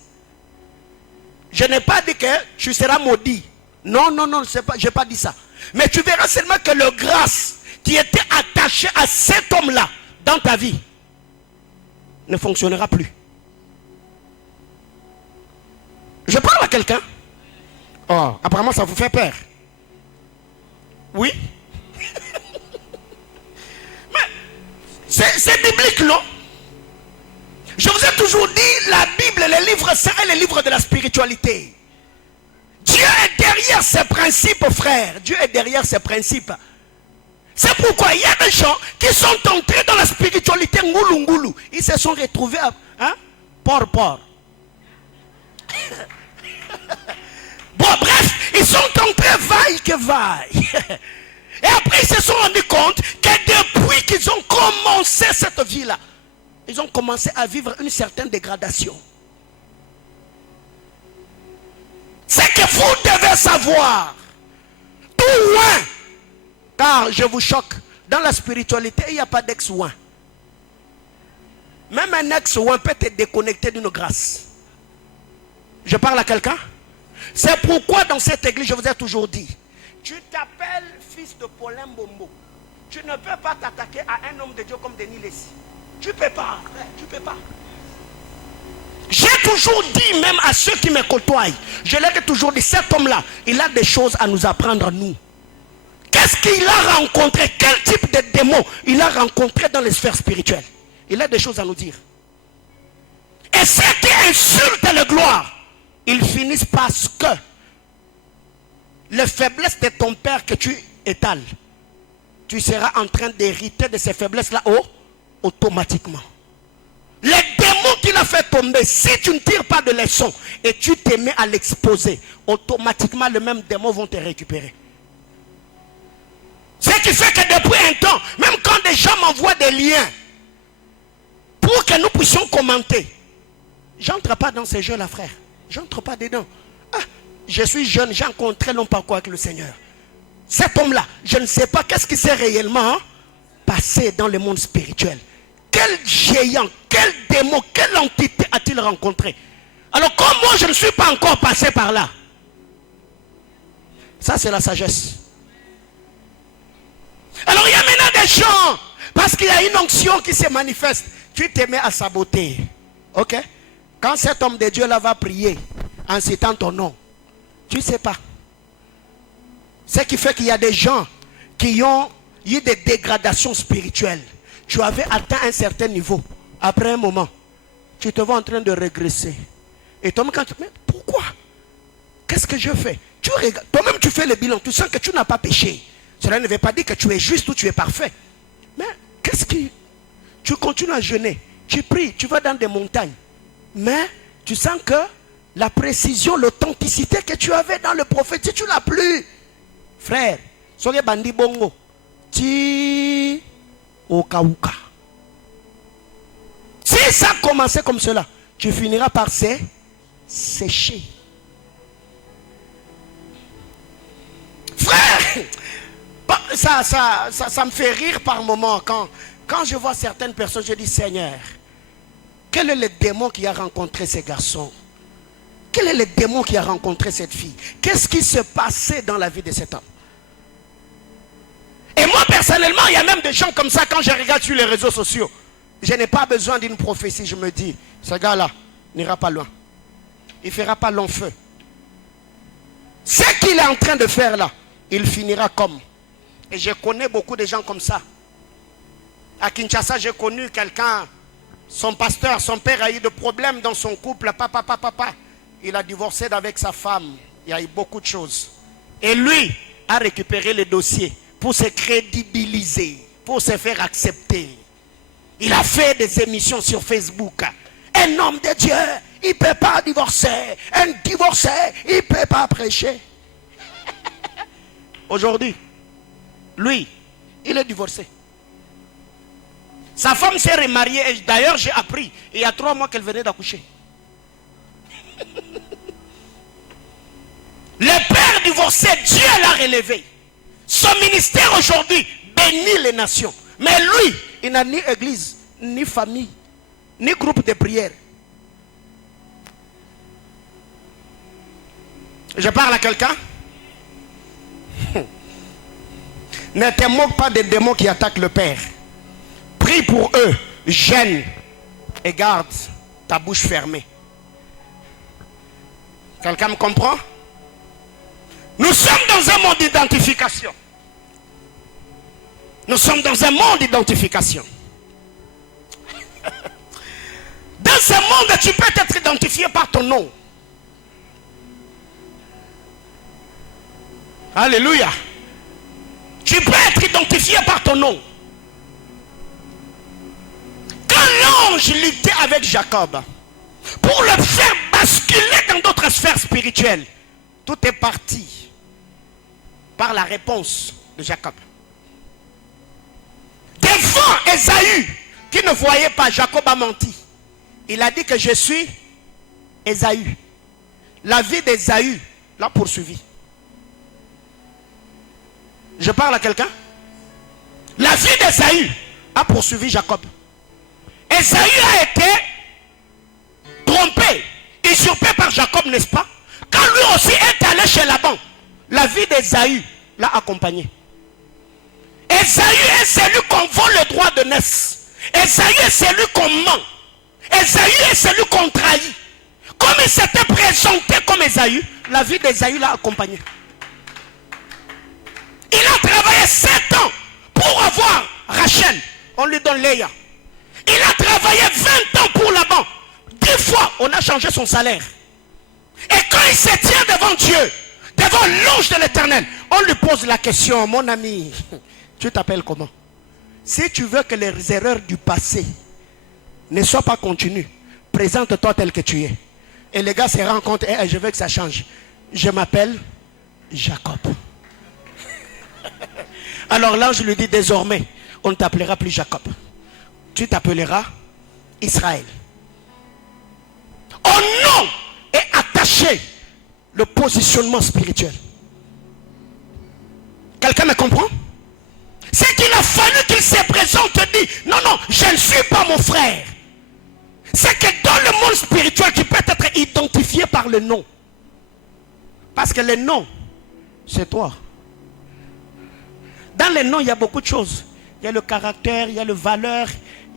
je n'ai pas dit que tu seras maudit. Non, je n'ai pas dit ça. Mais tu verras seulement que le grâce qui était attaché à cet homme-là dans ta vie ne fonctionnera plus. Je parle à quelqu'un. Oh, apparemment ça vous fait peur. Oui. C'est biblique, non? Je vous ai toujours dit, la Bible, les livres saints et les livres de la spiritualité. Dieu est derrière ses principes, frère. Dieu est derrière ses principes. C'est pourquoi il y a des gens qui sont entrés dans la spiritualité ngoulou. Ils se sont retrouvés à port. Bon, bref, ils sont entrés vaille que vaille. Et après, ils se sont rendus compte que depuis qu'ils ont commencé cette vie-là, ils ont commencé à vivre une certaine dégradation. C'est que vous devez savoir, tout loin, car je vous choque, dans la spiritualité, il n'y a pas d'ex-ouin. Même un ex-ouin peut te déconnecter d'une grâce. Je parle à quelqu'un? C'est pourquoi dans cette église, je vous ai toujours dit, tu t'appelles fils de Paulin Bombo. Tu ne peux pas t'attaquer à un homme de Dieu comme Denis Lessie. Tu ne peux pas, frère, tu ne peux pas. J'ai toujours dit, même à ceux qui me côtoient, je leur ai toujours dit, cet homme-là, il a des choses à nous apprendre à nous. Qu'est-ce qu'il a rencontré? Quel type de démons il a rencontré dans les sphères spirituelles? Il a des choses à nous dire. Et ceux qui insultent le gloire, ils finissent parce que les faiblesses de ton père que tu étales, tu seras en train d'hériter de ces faiblesses-là automatiquement. Les démons qu'il a fait tomber, si tu ne tires pas de leçons et tu te mets à l'exposer, automatiquement les mêmes démons vont te récupérer. Ce qui fait que depuis un temps, même quand des gens m'envoient des liens pour que nous puissions commenter, j'entre pas dans ces jeux-là, frère. J'entre pas dedans. Ah, je suis jeune, j'ai rencontré l'homme par quoi avec le Seigneur. Cet homme-là, je ne sais pas qu'est-ce qui s'est réellement passé dans le monde spirituel. Quel géant, quel démon, quelle entité a-t-il rencontré? Alors comme moi je ne suis pas encore passé par là, ça c'est la sagesse. Alors il y a maintenant des gens, parce qu'il y a une onction qui se manifeste, tu te mets à saboter. Ok? Quand cet homme de Dieu là va prier en citant ton nom, tu ne sais pas. Ce qui fait qu'il y a des gens qui ont eu des dégradations spirituelles. Tu avais atteint un certain niveau. Après un moment, tu te vois en train de régresser. Et toi-même, quand tu... Mais pourquoi? Qu'est-ce que je fais? Toi-même, tu fais le bilan. Tu sens que tu n'as pas péché. Cela ne veut pas dire que tu es juste ou tu es parfait. Mais qu'est-ce qui... Tu continues à jeûner. Tu pries. Tu vas dans des montagnes. Mais tu sens que la précision, l'authenticité que tu avais dans le prophète, tu ne l'as plus. Frère, soyez bandi bongo. Ti... Okauka. Si ça a commencé comme cela, tu finiras par sécher. Frère, ça me fait rire par moments. Quand je vois certaines personnes, je dis, Seigneur, quel est le démon qui a rencontré ces garçons? Quel est le démon qui a rencontré cette fille? Qu'est-ce qui se passait dans la vie de cet homme? Et moi personnellement, il y a même des gens comme ça, quand je regarde sur les réseaux sociaux, je n'ai pas besoin d'une prophétie. Je me dis, ce gars-là n'ira pas loin. Il ne fera pas long feu. Ce qu'il est en train de faire là, il finira comme. Et je connais beaucoup de gens comme ça. À Kinshasa, j'ai connu quelqu'un, son pasteur, son père a eu des problèmes dans son couple. Papa. Il a divorcé avec sa femme. Il y a eu beaucoup de choses. Et lui a récupéré le dossier pour se crédibiliser, pour se faire accepter. Il a fait des émissions sur Facebook. Un homme de Dieu, il ne peut pas divorcer. Un divorcé, il ne peut pas prêcher. Aujourd'hui, lui, il est divorcé. Sa femme s'est remariée. D'ailleurs, j'ai appris, il y a 3 mois qu'elle venait d'accoucher. Le père divorcé, Dieu l'a relevé. Son ministère aujourd'hui bénit les nations. Mais lui, il n'a ni église, ni famille, ni groupe de prière. Je parle à quelqu'un? Ne te moque pas des démons qui attaquent le Père. Prie pour eux, gêne et garde ta bouche fermée. Quelqu'un me comprend? Nous sommes dans un monde d'identification. Nous sommes dans un monde d'identification. Dans ce monde, tu peux être identifié par ton nom. Alléluia. Tu peux être identifié par ton nom. Quand l'ange luttait avec Jacob, pour le faire basculer dans d'autres sphères spirituelles, tout est parti par la réponse de Jacob. Devant Ésaü, qui ne voyait pas, Jacob a menti. Il a dit que je suis Ésaü. La vie d'Ésaü l'a poursuivi. Je parle à quelqu'un? La vie d'Ésaü a poursuivi Jacob. Ésaü a été trompé, usurpé par Jacob, n'est-ce pas? Quand lui aussi est allé chez Laban, la vie d'Ésaü l'a accompagné. Ésaü est celui qu'on vole le droit de naissance. Ésaü est celui qu'on ment. Ésaü est celui qu'on trahit. comme il s'était présenté comme Ésaü, la vie d'Ésaü l'a accompagné. Il a travaillé 7 ans pour avoir Rachel. On lui donne Léa. Il a travaillé 20 ans pour Laban. 10 fois, on a changé son salaire. Et quand il se tient devant Dieu, devant l'ange de l'Éternel, on lui pose la question, mon ami, tu t'appelles comment? Si tu veux que les erreurs du passé ne soient pas continues, présente-toi tel que tu es. Et les gars se rendent compte, je veux que ça change. Je m'appelle Jacob. Alors l'ange lui dit, désormais, on ne t'appellera plus Jacob. Tu t'appelleras Israël. Au nom est attaché le positionnement spirituel. Quelqu'un me comprend? C'est qu'il a fallu qu'il se présente et dit, non, non, je ne suis pas mon frère. C'est que dans le monde spirituel, tu peux être identifié par le nom. Parce que le nom, c'est toi. Dans les noms, il y a beaucoup de choses. Il y a le caractère, il y a le valeur,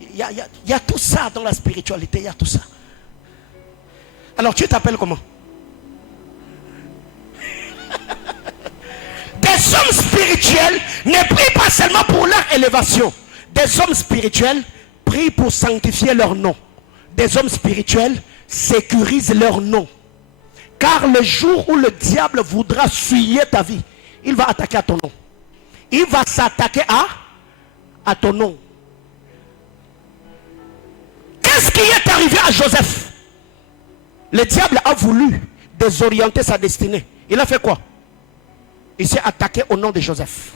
il y a tout ça dans la spiritualité, il y a tout ça. Alors tu t'appelles comment? Des hommes spirituels ne prient pas seulement pour leur élévation. Des hommes spirituels prient pour sanctifier leur nom. Des hommes spirituels sécurisent leur nom. Car le jour où le diable voudra souiller ta vie, il va attaquer à ton nom. Il va s'attaquer à ton nom. Qu'est-ce qui est arrivé à Joseph? Le diable a voulu désorienter sa destinée. Il a fait quoi? Il s'est attaqué au nom de Joseph.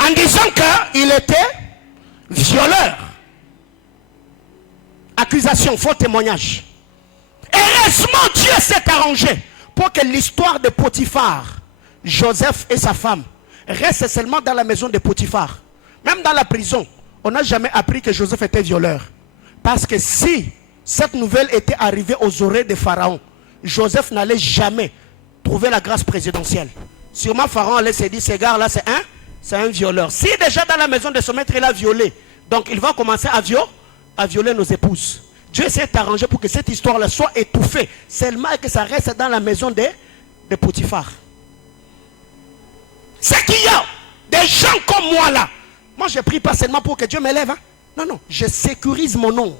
En disant qu'il était violeur. Accusation, faux témoignage. Heureusement, Dieu s'est arrangé pour que l'histoire de Potiphar, Joseph et sa femme, reste seulement dans la maison de Potiphar. Même dans la prison, on n'a jamais appris que Joseph était violeur. Parce que si cette nouvelle était arrivée aux oreilles de Pharaon, Joseph n'allait jamais trouver la grâce présidentielle. Sûrement Pharaon allait se dire, ce gars-là c'est un violeur. Si déjà dans la maison de son maître il a violé, donc il va commencer à violer nos épouses. Dieu s'est arrangé pour que cette histoire-là soit étouffée, seulement que ça reste dans la maison de Potiphar. C'est qu'il y a des gens comme moi là. Moi je prie pas seulement pour que Dieu m'élève. Hein? Non, non, je sécurise mon nom.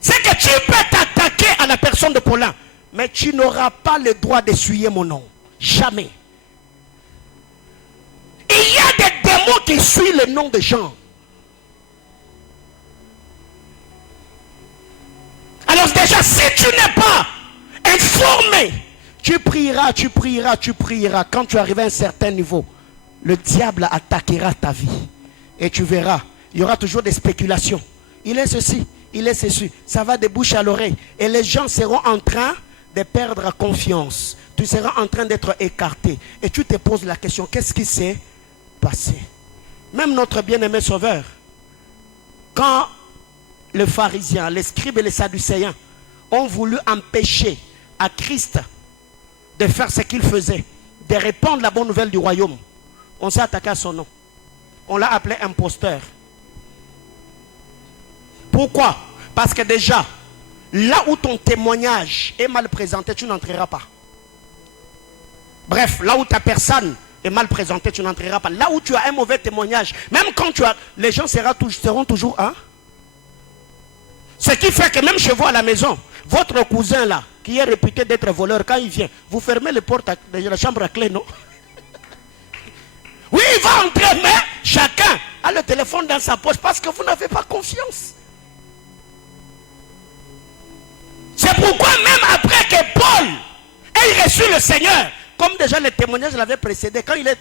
C'est que tu peux t'attaquer à la personne de Paulin, mais tu n'auras pas le droit d'essuyer mon nom. Jamais. Il y a des démons qui suivent le nom de gens. Alors déjà, si tu n'es pas informé, tu prieras. Quand tu arrives à un certain niveau, le diable attaquera ta vie. Et tu verras, il y aura toujours des spéculations. Il est ceci, il est ceci. Ça va de bouche à l'oreille. Et les gens seront en train de perdre confiance. Tu seras en train d'être écarté. Et tu te poses la question, qu'est-ce qui s'est passé? Même notre bien-aimé Sauveur, quand les pharisiens, les scribes et les sadducéens ont voulu empêcher à Christ de faire ce qu'il faisait, de répandre la bonne nouvelle du royaume, on s'est attaqué à son nom. On l'a appelé imposteur. Pourquoi? Parce que déjà, là où ton témoignage est mal présenté, tu n'entreras pas. Bref, là où ta personne est mal présentée, tu n'entreras pas. Là où tu as un mauvais témoignage, même quand tu as, les gens seront toujours hein? Ce qui fait que même chez vous à la maison, votre cousin là, qui est réputé d'être voleur, quand il vient, vous fermez les portes de la chambre à clé, non? Oui, il va entrer, mais chacun a le téléphone dans sa poche parce que vous n'avez pas confiance. C'est pourquoi même après que Paul ait reçu le Seigneur, comme déjà le témoignage l'avait précédé, quand il est...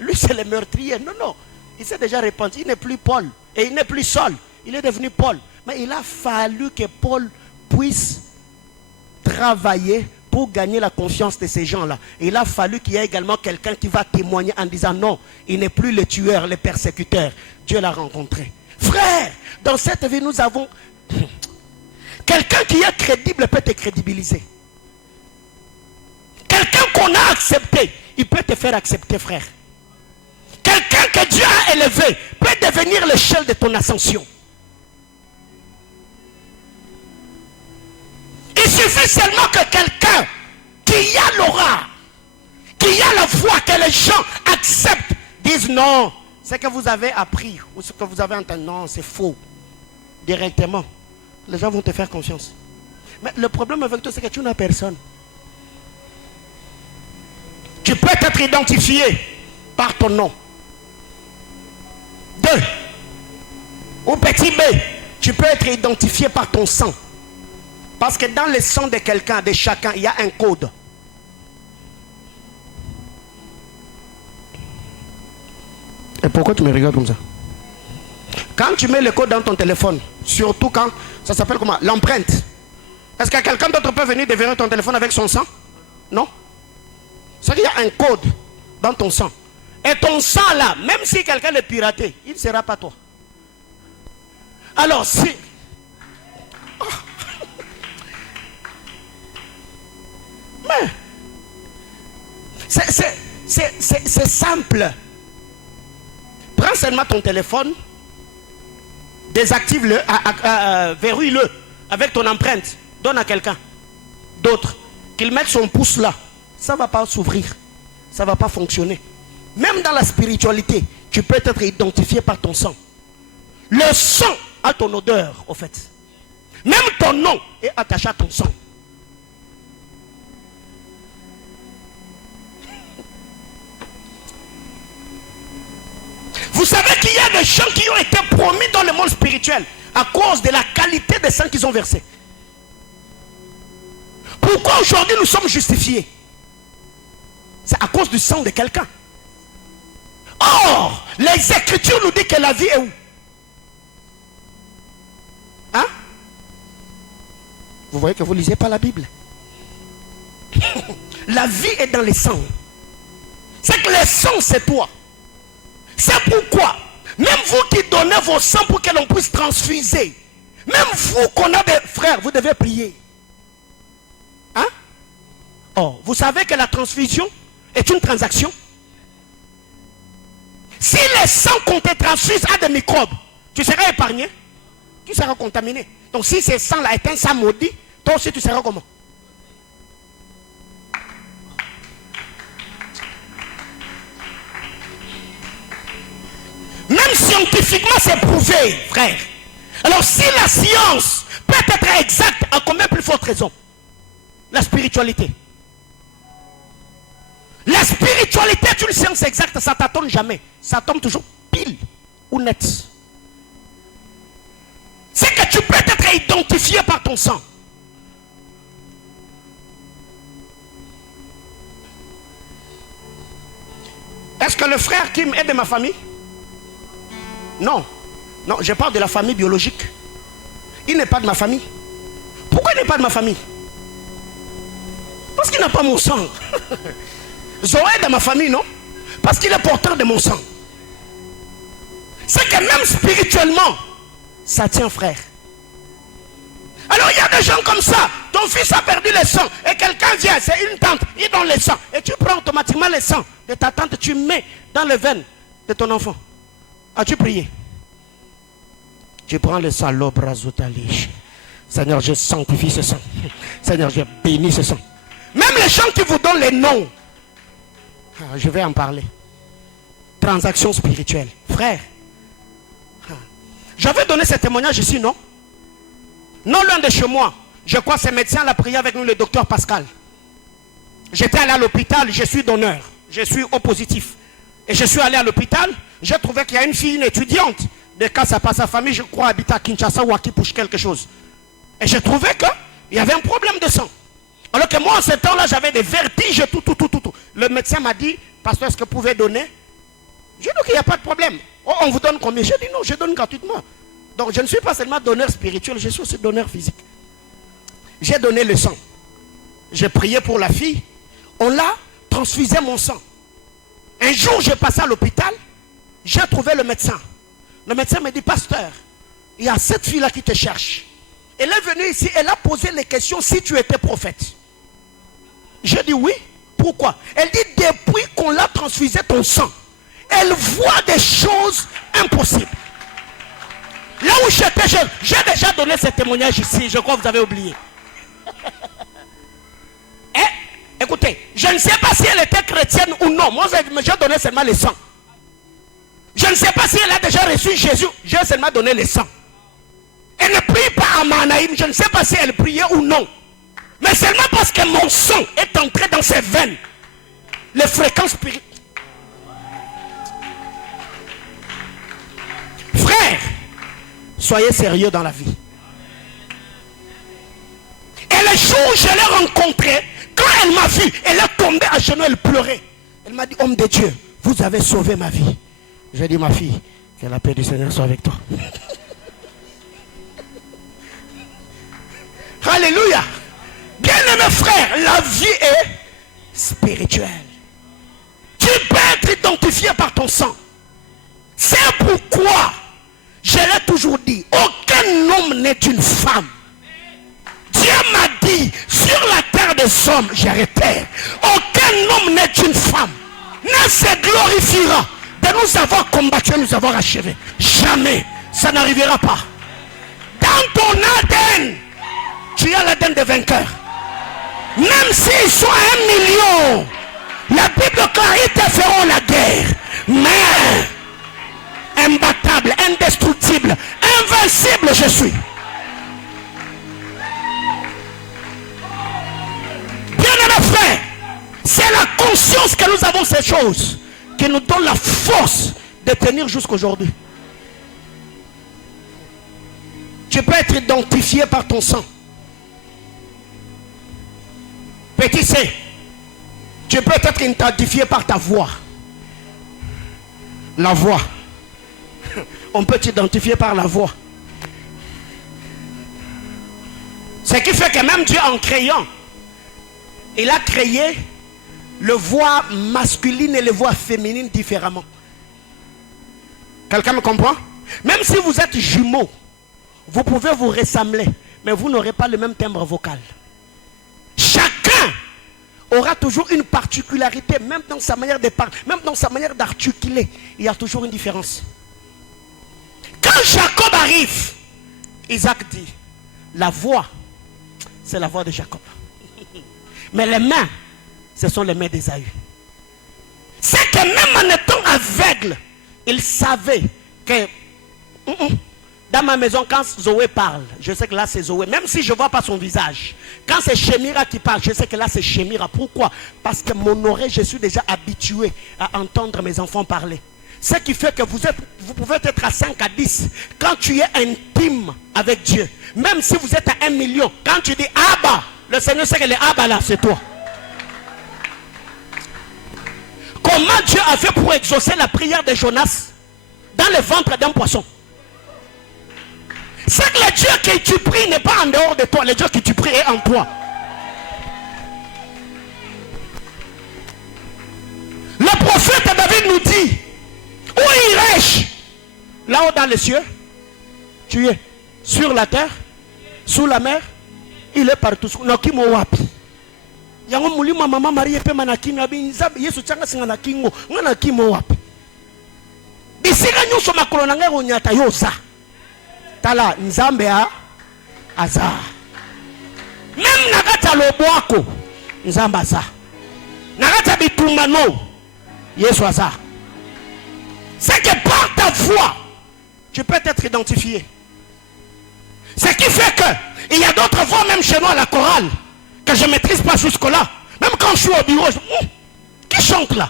lui c'est le meurtrier. Non, non. Il s'est déjà repenti. Il n'est plus Paul. Et il n'est plus Saul. Il est devenu Paul. Mais il a fallu que Paul puisse travailler pour gagner la confiance de ces gens-là. Il a fallu qu'il y ait également quelqu'un qui va témoigner en disant non, il n'est plus le tueur, le persécuteur. Dieu l'a rencontré. Frère, dans cette vie, nous avons... Quelqu'un qui est crédible peut te crédibiliser. Quelqu'un qu'on a accepté, il peut te faire accepter, frère. Quelqu'un que Dieu a élevé peut devenir l'échelle de ton ascension. suffit seulement que quelqu'un qui a l'aura, qui a la foi, que les gens acceptent, disent non, ce que vous avez appris ou ce que vous avez entendu, non, c'est faux. Directement, les gens vont te faire confiance. Mais le problème avec toi, c'est que tu n'as personne. Tu peux être identifié par ton nom. 2. Ou petit B, tu peux être identifié par ton sang. Parce que dans le sang de quelqu'un, de chacun, il y a un code. Et pourquoi tu me regardes comme ça? Quand tu mets le code dans ton téléphone, surtout quand, ça s'appelle comment? L'empreinte. Est-ce que quelqu'un d'autre peut venir déverrouiller ton téléphone avec son sang? Non. C'est-à-dire qu'il y a un code dans ton sang. Et ton sang là, même si quelqu'un le piraté, il ne sera pas toi. Alors si... Mais... C'est simple. Prends seulement ton téléphone, désactive-le, verrouille-le avec ton empreinte. Donne à quelqu'un d'autre. Qu'il mette son pouce là. Ça ne va pas s'ouvrir. Ça ne va pas fonctionner. Même dans la spiritualité, tu peux être identifié par ton sang. Le sang a ton odeur, au fait. Même ton nom est attaché à ton sang. Vous savez qu'il y a des gens qui ont été promis dans le monde spirituel à cause de la qualité des sangs qu'ils ont versés. Pourquoi aujourd'hui nous sommes justifiés? C'est à cause du sang de quelqu'un. Or, les Écritures nous disent que la vie est où? Hein? Vous voyez que vous ne lisez pas la Bible. La vie est dans les sangs. C'est que les sangs, c'est toi. C'est pourquoi, même vous qui donnez vos sangs pour que l'on puisse transfuser, même vous qu'on a des frères, vous devez prier. Hein? Oh, vous savez que la transfusion est une transaction. Si les sangs qu'on te transfuse a des microbes, tu seras épargné, tu seras contaminé. Donc si ces sangs-là est un sang maudit, toi aussi tu seras comment? Même scientifiquement c'est prouvé, frère. Alors si la science peut être exacte, à combien plus forte raison? La spiritualité. La spiritualité est une science exacte, ça ne tombe jamais. Ça tombe toujours pile ou net. C'est que tu peux être identifié par ton sang. Est-ce que le frère Kim est de ma famille? Non. Non, je parle de la famille biologique. Il n'est pas de ma famille. Pourquoi il n'est pas de ma famille? Parce qu'il n'a pas mon sang. Zoé est de ma famille, non? Parce qu'il est porteur de mon sang. C'est que même spirituellement, ça tient, frère. Alors il y a des gens comme ça. Ton fils a perdu le sang. Et quelqu'un vient, c'est une tante, il donne le sang. Et tu prends automatiquement le sang de ta tante, tu mets dans les veines de ton enfant. As-tu prié? Tu prends le sang, l'obrazotali. Seigneur, je sanctifie ce sang. Seigneur, je bénis ce sang. Même les gens qui vous donnent les noms, je vais en parler. Transaction spirituelle. Frère, j'avais donné ce témoignage ici, non? Non loin de chez moi. Je crois que ce médecin l'a prié avec nous, le docteur Pascal. J'étais allé à l'hôpital, je suis donneur. Je suis au positif. Et je suis allé à l'hôpital, j'ai trouvé qu'il y a une fille, une étudiante, de cas ça passe sa famille, je crois, habite à Kinshasa ou à Kipush, quelque chose. Et j'ai trouvé qu'il y avait un problème de sang. Alors que moi, en ce temps-là, j'avais des vertiges, tout. Le médecin m'a dit, pasteur, est-ce que vous pouvez donner? J'ai dit qu'il n'y a pas de problème. Oh, on vous donne combien? J'ai dit non, je donne gratuitement. Donc je ne suis pas seulement donneur spirituel, je suis aussi donneur physique. J'ai donné le sang. J'ai prié pour la fille. On l'a transfusé mon sang. Un jour, j'ai passé à l'hôpital. J'ai trouvé le médecin. Le médecin me dit, pasteur, il y a cette fille-là qui te cherche. Elle est venue ici, elle a posé les questions si tu étais prophète. J'ai dit oui. Pourquoi? Elle dit, depuis qu'on l'a transfusé ton sang, elle voit des choses impossibles. Là où j'étais jeune, j'ai déjà donné ce témoignage ici, je crois que vous avez oublié. Écoutez, je ne sais pas si elle était chrétienne ou non. Moi, j'ai donné seulement le sang. Je ne sais pas si elle a déjà reçu Jésus. J'ai seulement donné le sang. Elle ne prie pas à Manaïm. Je ne sais pas si elle priait ou non. Mais seulement parce que mon sang est entré dans ses veines. Les fréquences spirituelles. Frère, soyez sérieux dans la vie. Et le jour où je l'ai rencontrée, quand elle m'a vu, elle est tombée à genoux, elle pleurait. Elle m'a dit, homme de Dieu, vous avez sauvé ma vie. J'ai dit, ma fille, que la paix du Seigneur soit avec toi. Alléluia. Bien-aimé frère, la vie est spirituelle. Tu peux être identifié par ton sang. C'est pourquoi je l'ai toujours dit, aucun homme n'est une femme. Dieu m'a dit, sur la terre des hommes, j'arrêtais. Aucun homme n'est une femme. Ne se glorifiera de nous avoir combattu, de nous avoir achevés. Jamais. Ça n'arrivera pas. Dans ton ADN, tu as l'ADN des vainqueurs. Même s'ils sont 1 million, la Bible quand ils te feront la guerre. Mais imbattable, indestructible, invincible je suis. Bien-aimés frères, c'est la conscience que nous avons ces choses qui nous donne la force de tenir jusqu'aujourd'hui. Tu peux être identifié par ton sang. Petit C, tu peux être identifié par ta voix. La voix. On peut t'identifier par la voix. Ce qui fait que même Dieu en créant, il a créé le voix masculine et les voix féminines différemment. Quelqu'un me comprend? Même si vous êtes jumeaux, vous pouvez vous ressembler, mais vous n'aurez pas le même timbre vocal. Chacun aura toujours une particularité, même dans sa manière de parler, même dans sa manière d'articuler. Il y a toujours une différence. Quand Jacob arrive, Isaac dit, la voix, c'est la voix de Jacob. Mais les mains, ce sont les mains d'Ésaü. C'est que même en étant aveugle, il savait que dans ma maison, quand Zoé parle, je sais que là c'est Zoé, même si je ne vois pas son visage. Quand c'est Shemira qui parle, je sais que là c'est Shemira. Pourquoi? Parce que mon oreille, je suis déjà habitué à entendre mes enfants parler. Ce qui fait que vous pouvez être à 5 à 10. Quand tu es intime avec Dieu, même si vous êtes à 1 million, quand tu dis Abba, le Seigneur sait que les Abba là, c'est toi. Comment Dieu a fait pour exaucer la prière de Jonas dans le ventre d'un poisson? C'est que le Dieu que tu pries n'est pas en dehors de toi. Le Dieu que tu pries est en toi. Le prophète David nous dit, où irais-je? Là-haut dans les cieux, tu es sur la terre, sous la mer, il est partout. Nakimo wapi? Yango mulima mama Marie pe manakino abinzabe Yesu changa singa nakingo ngana kimo wapi? Bisika nyuso makolo na ngero nyata yosa. Tala nzambe aza. Même nakata lobwako nzamba aza. Nakata bitumano Yesu aza. C'est que par ta voix, tu peux être identifié. Ce qui fait que il y a d'autres voix même chez nous à la chorale que je ne maîtrise pas jusque-là. Même quand je suis au bureau, qui chante là?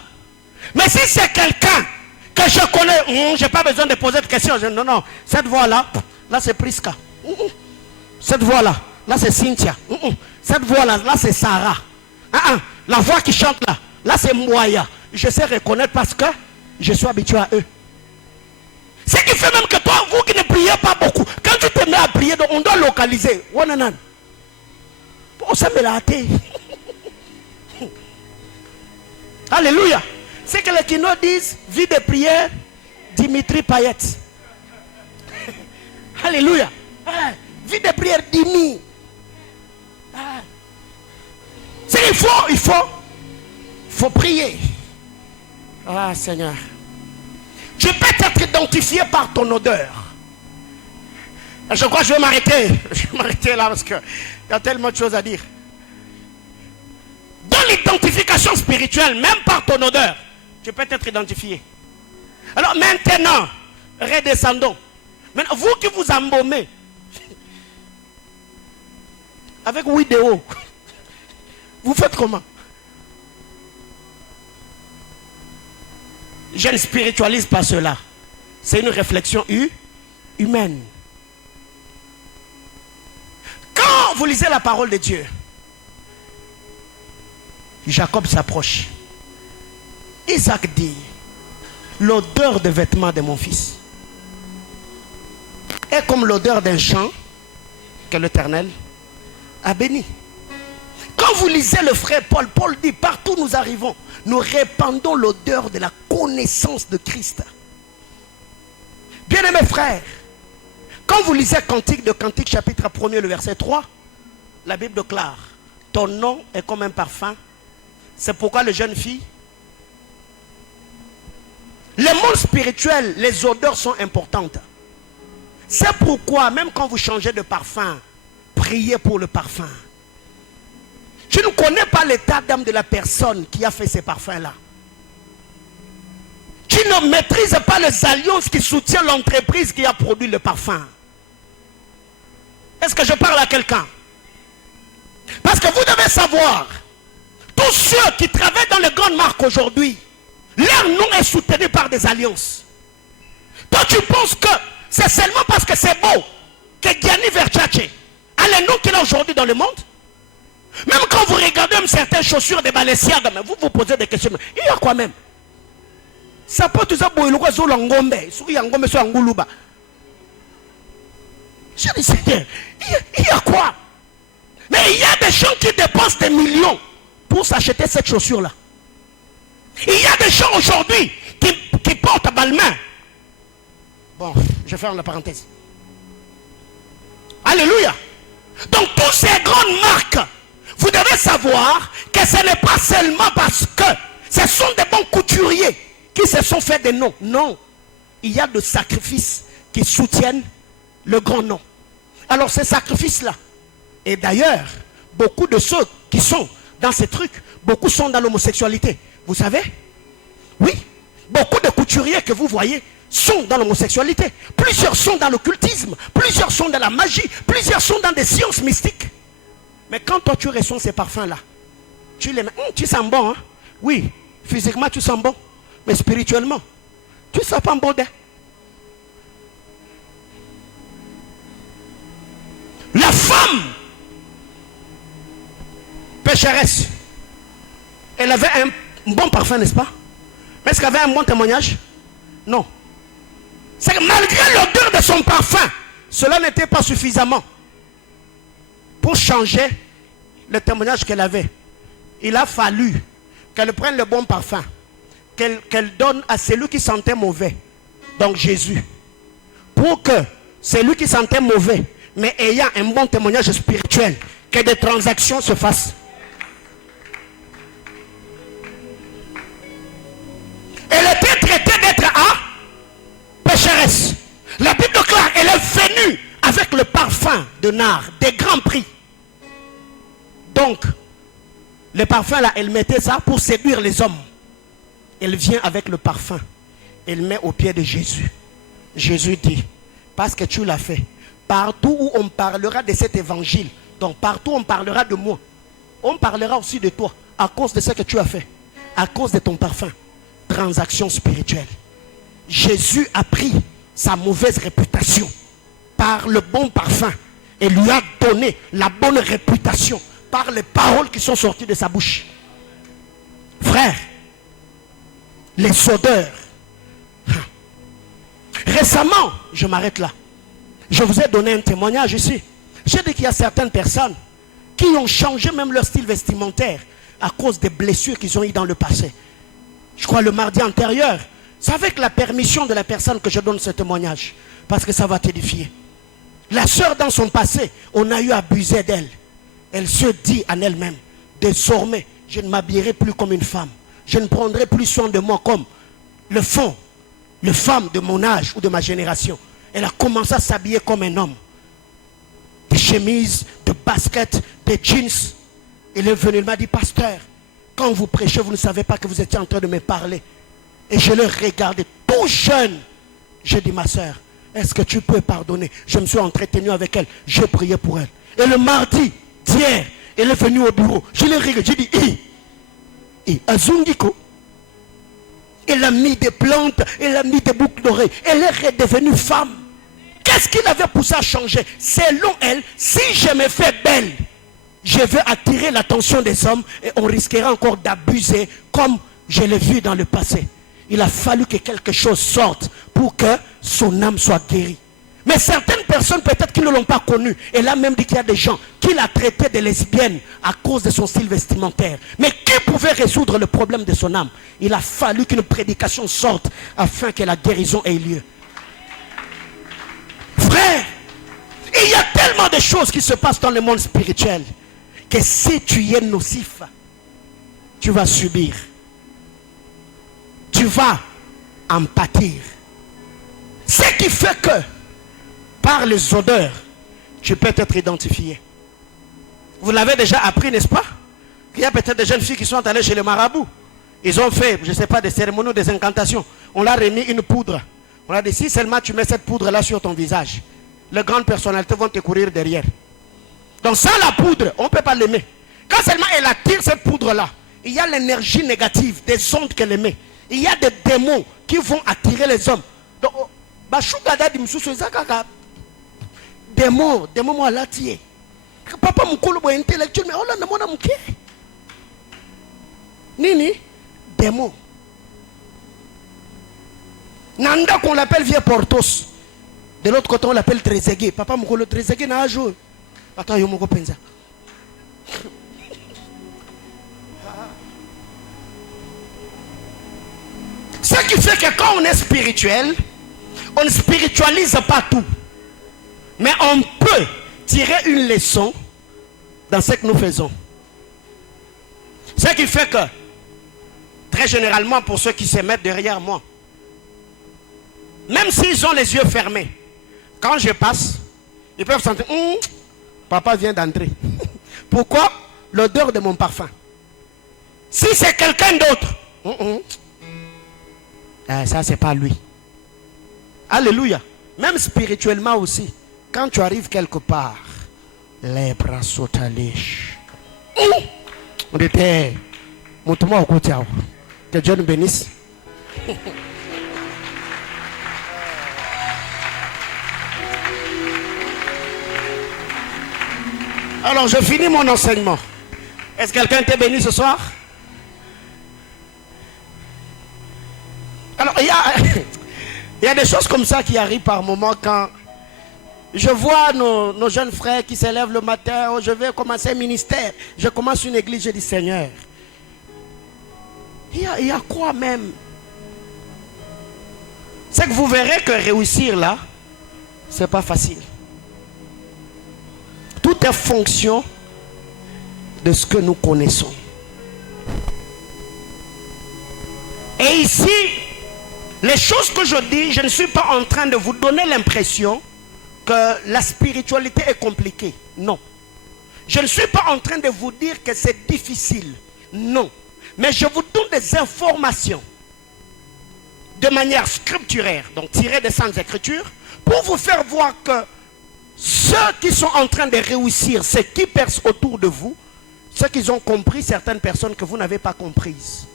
Mais si c'est quelqu'un que je connais, je n'ai pas besoin de poser de questions. Non, non, cette voix-là, là c'est Priska. Cette voix-là, là c'est Cynthia. Cette voix-là, là c'est Sarah. La voix qui chante là, là c'est Mouaya. Je sais reconnaître parce que je suis habitué à eux. Ce qui fait même que toi, vous qui ne priez pas beaucoup, quand tu te mets à prier, on doit localiser. Alléluia. C'est que les Kino disent vie de prière, Dimitri Payet. Alléluia. Vie de prière, Dimi. C'est il faut prier. Ah Seigneur. Tu peux être identifié par ton odeur. Je crois que je vais m'arrêter. Je vais m'arrêter là parce qu'il y a tellement de choses à dire. Dans l'identité sanctification spirituelle, même par ton odeur, tu peux être identifié. Alors maintenant, redescendons. Maintenant, vous qui vous embaumez avec vidéo, vous faites comment? Je ne spiritualise pas cela. C'est une réflexion humaine. Quand vous lisez la parole de Dieu, Jacob s'approche. Isaac dit, l'odeur de vêtements de mon fils est comme l'odeur d'un champ que l'Éternel a béni. Quand vous lisez le frère Paul, Paul dit, partout où nous arrivons, nous répandons l'odeur de la connaissance de Christ. Bien-aimés frères, quand vous lisez Cantique de Cantique, chapitre 1er, le verset 3, la Bible déclare, ton nom est comme un parfum. C'est pourquoi les jeunes filles, le monde spirituel, les odeurs sont importantes. C'est pourquoi, même quand vous changez de parfum, priez pour le parfum. Je ne connais pas l'état d'âme de la personne qui a fait ces parfums-là. Tu ne maîtrises pas les alliances qui soutiennent l'entreprise qui a produit le parfum. Est-ce que je parle à quelqu'un? Parce que vous devez savoir, tous ceux qui travaillent dans les grandes marques aujourd'hui, leur nom est soutenu par des alliances. Toi tu penses que c'est seulement parce que c'est beau que Gianni Versace a le nom qu'il a aujourd'hui dans le monde? Même quand vous regardez même certaines chaussures de Balenciaga, vous vous posez des questions. Il y a quoi même? Ça peut tout ça pour le sur l'angombe, sur l'angombe, sur l'angoulouba. Je dis Seigneur, il y a quoi? Mais il y a des gens qui dépensent des millions pour s'acheter cette chaussure-là. Il y a des gens aujourd'hui qui portent à balmain. Bon, je ferme la parenthèse. Alléluia. Donc toutes ces grandes marques, vous devez savoir que ce n'est pas seulement parce que ce sont des bons couturiers qui se sont fait des noms. Non. Il y a des sacrifices qui soutiennent le grand nom. Alors ces sacrifices-là, et d'ailleurs, beaucoup de ceux qui sont dans ces trucs, beaucoup sont dans l'homosexualité. Vous savez? Oui. Beaucoup de couturiers que vous voyez sont dans l'homosexualité. Plusieurs sont dans l'occultisme. Plusieurs sont dans la magie. Plusieurs sont dans des sciences mystiques. Mais quand toi tu ressens ces parfums-là, tu les mets. Tu sens bon, hein? Oui. Physiquement tu sens bon. Mais spirituellement, tu ne sens pas bon. La femme pécheresse, elle avait un bon parfum, n'est-ce pas? Mais est-ce qu'elle avait un bon témoignage? Non. C'est que malgré l'odeur de son parfum, cela n'était pas suffisamment pour changer le témoignage qu'elle avait. Il a fallu qu'elle prenne le bon parfum, qu'elle donne à celui qui sentait mauvais, donc Jésus, pour que celui qui sentait mauvais, mais ayant un bon témoignage spirituel, que des transactions se fassent. Elle était traitée d'être pécheresse. La Bible déclare, elle est venue avec le parfum de nard, des grands prix. Donc, le parfum là, elle mettait ça pour séduire les hommes. Elle vient avec le parfum. Elle met au pied de Jésus. Jésus dit, parce que tu l'as fait, partout où on parlera de cet évangile, donc partout où on parlera de moi, on parlera aussi de toi, à cause de ce que tu as fait, à cause de ton parfum. Transaction spirituelle. Jésus a pris sa mauvaise réputation par le bon parfum et lui a donné la bonne réputation par les paroles qui sont sorties de sa bouche. Frère, les odeurs. Récemment, je m'arrête là. Je vous ai donné un témoignage ici. J'ai dit qu'il y a certaines personnes qui ont changé même leur style vestimentaire à cause des blessures qu'ils ont eues dans le passé. Je crois le mardi antérieur, c'est avec la permission de la personne que je donne ce témoignage. Parce que ça va t'édifier. La sœur dans son passé, on a eu abusé d'elle. Elle se dit en elle-même, désormais, je ne m'habillerai plus comme une femme. Je ne prendrai plus soin de moi comme le font les femmes de mon âge ou de ma génération. Elle a commencé à s'habiller comme un homme. Des chemises, des baskets, des jeans. Elle est venue, elle m'a dit, pasteur, Quand vous prêchez, vous ne savez pas que vous étiez en train de me parler. Et je le regardais tout jeune. J'ai dit, ma soeur, est-ce que tu peux pardonner? Je me suis entretenu avec elle. J'ai prié pour elle. Et le mardi, d'hier, elle est venue au bureau. Je l'ai regardé. J'ai dit, Azungiko. Elle a mis des plantes, elle a mis des boucles d'oreilles. Elle est redevenue femme. Qu'est-ce qui l'avait poussé à changer? Selon elle, si je me fais belle, je veux attirer l'attention des hommes et on risquera encore d'abuser comme je l'ai vu dans le passé. Il a fallu que quelque chose sorte pour que son âme soit guérie. Mais certaines personnes peut-être qui ne l'ont pas connu. Elle a même dit qu'il y a des gens qui l'a traité de lesbienne à cause de son style vestimentaire. Mais qui pouvait résoudre le problème de son âme? Il a fallu qu'une prédication sorte afin que la guérison ait lieu. Frère, il y a tellement de choses qui se passent dans le monde spirituel que si tu es nocif, tu vas subir. Tu vas en pâtir. Ce qui fait que par les odeurs, tu peux être identifié. Vous l'avez déjà appris, n'est-ce pas? Il y a peut-être des jeunes filles qui sont allées chez le marabout. Ils ont fait, je ne sais pas, des cérémonies ou des incantations. On leur a remis une poudre. On a dit, si seulement tu mets cette poudre-là sur ton visage, les grandes personnalités vont te courir derrière. Donc sans la poudre, on ne peut pas l'aimer. Quand seulement elle attire cette poudre-là, il y a l'énergie négative des ondes qu'elle émet. Il y a des démons qui vont attirer les hommes. Donc, démons moi là tié. Papa mukolo bo intellectuel mais oh là namona muké. Nini démon. Nanda qu'on l'appelle vieux Portos. De l'autre côté on l'appelle Trezeguet. Papa mukolo Trezeguet na joué. Attends yo moko penza. Ce qui fait que quand on est spirituel, on ne spiritualise pas tout. Mais on peut tirer une leçon dans ce que nous faisons. Ce qui fait que, très généralement, pour ceux qui se mettent derrière moi, même s'ils ont les yeux fermés, quand je passe, ils peuvent sentir, papa vient d'entrer. Pourquoi? L'odeur de mon parfum. Si c'est quelqu'un d'autre, ça c'est pas lui. Alléluia. Même spirituellement aussi. Quand tu arrives quelque part, les bras sautent à l'èche. On était. Montre-moi au côté. Que Dieu nous bénisse. Alors, je finis mon enseignement. Est-ce que quelqu'un t'est béni ce soir? Alors, il y a des choses comme ça qui arrivent par moment quand je vois nos jeunes frères qui s'élèvent le matin. Oh, je vais commencer un ministère. Je commence une église. Je dis, Seigneur, il y a quoi même? C'est que vous verrez que réussir là, c'est pas facile. Tout est fonction de ce que nous connaissons. Et ici, les choses que je dis, je ne suis pas en train de vous donner l'impression que la spiritualité est compliquée. Non. Je ne suis pas en train de vous dire que c'est difficile. Non. Mais je vous donne des informations de manière scripturaire, donc tirées des Saintes Écritures, pour vous faire voir que ceux qui sont en train de réussir, ceux qui percent autour de vous, ceux qui ont compris certaines personnes que vous n'avez pas comprises.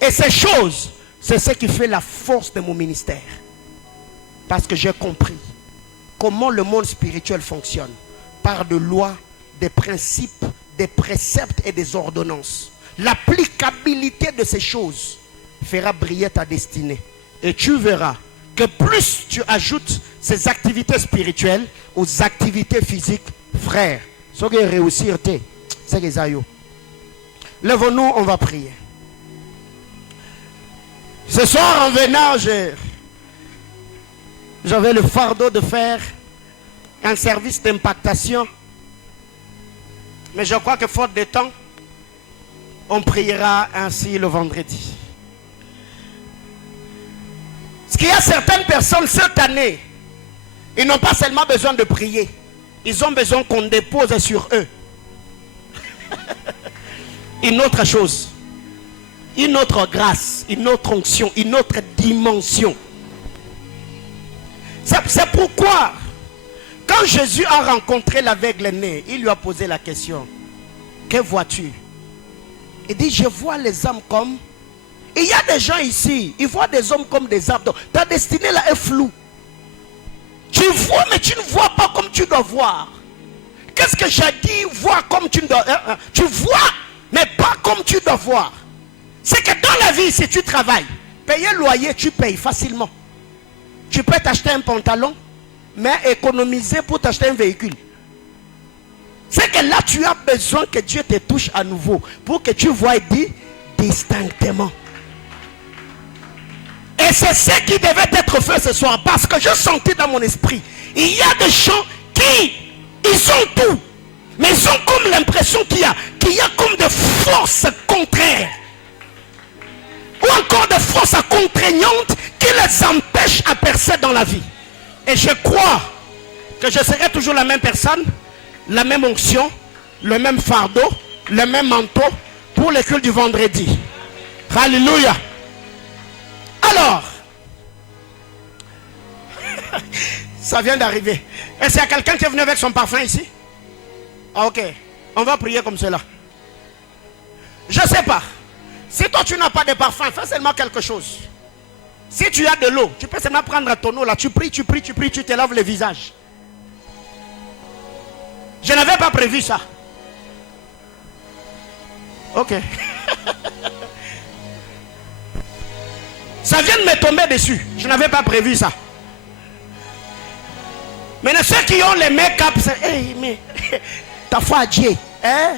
Et ces choses, c'est ce qui fait la force de mon ministère. Parce que j'ai compris comment le monde spirituel fonctionne. Par des lois, des principes, des préceptes et des ordonnances. L'applicabilité de ces choses fera briller ta destinée. Et tu verras que plus tu ajoutes ces activités spirituelles aux activités physiques, frère, ce qui réussir, c'est que ça. Lève-nous, on va prier. Ce soir en venant, j'avais le fardeau de faire un service d'impactation. Mais je crois que faute de temps, on priera ainsi le vendredi. Parce qu'il y a certaines personnes cette année, ils n'ont pas seulement besoin de prier, ils ont besoin qu'on dépose sur eux une autre chose. une autre grâce, une autre onction, une autre dimension. C'est pourquoi, quand Jésus a rencontré l'aveugle né, il lui a posé la question, que vois-tu? Il dit, je vois les hommes comme... Il y a des gens ici, ils voient des hommes comme des arbres. Ta destinée là est floue. Tu vois, mais tu ne vois pas comme tu dois voir. Qu'est-ce que j'ai dit? Vois comme tu dois... Tu vois, mais pas comme tu dois voir. C'est que dans la vie, si tu travailles, payer le loyer, tu payes facilement. Tu peux t'acheter un pantalon, mais économiser pour t'acheter un véhicule. C'est que là, tu as besoin que Dieu te touche à nouveau pour que tu vois et dis distinctement. Et c'est ce qui devait être fait ce soir, parce que je sentais dans mon esprit, il y a des gens qui, ils ont tout, mais ils ont comme l'impression qu'il y a comme des forces contraires, ou encore des forces contraignantes qui les empêchent à percer dans la vie. Et je crois que je serai toujours la même personne, la même onction, le même fardeau, le même manteau pour le culte du vendredi. Alléluia. Alors, ça vient d'arriver. Est-ce qu'il y a quelqu'un qui est venu avec son parfum ici? Ah, ok, on va prier comme cela. Je ne sais pas. Si toi tu n'as pas de parfum, fais seulement quelque chose. Si tu as de l'eau, tu peux seulement prendre ton eau là, tu pries, tu te laves le visage. Je n'avais pas prévu ça. Ok. Ça vient de me tomber dessus. Je n'avais pas prévu ça. Maintenant, ceux qui ont les make-up, c'est... Hey, mais... Ta foi à Dieu. Hein?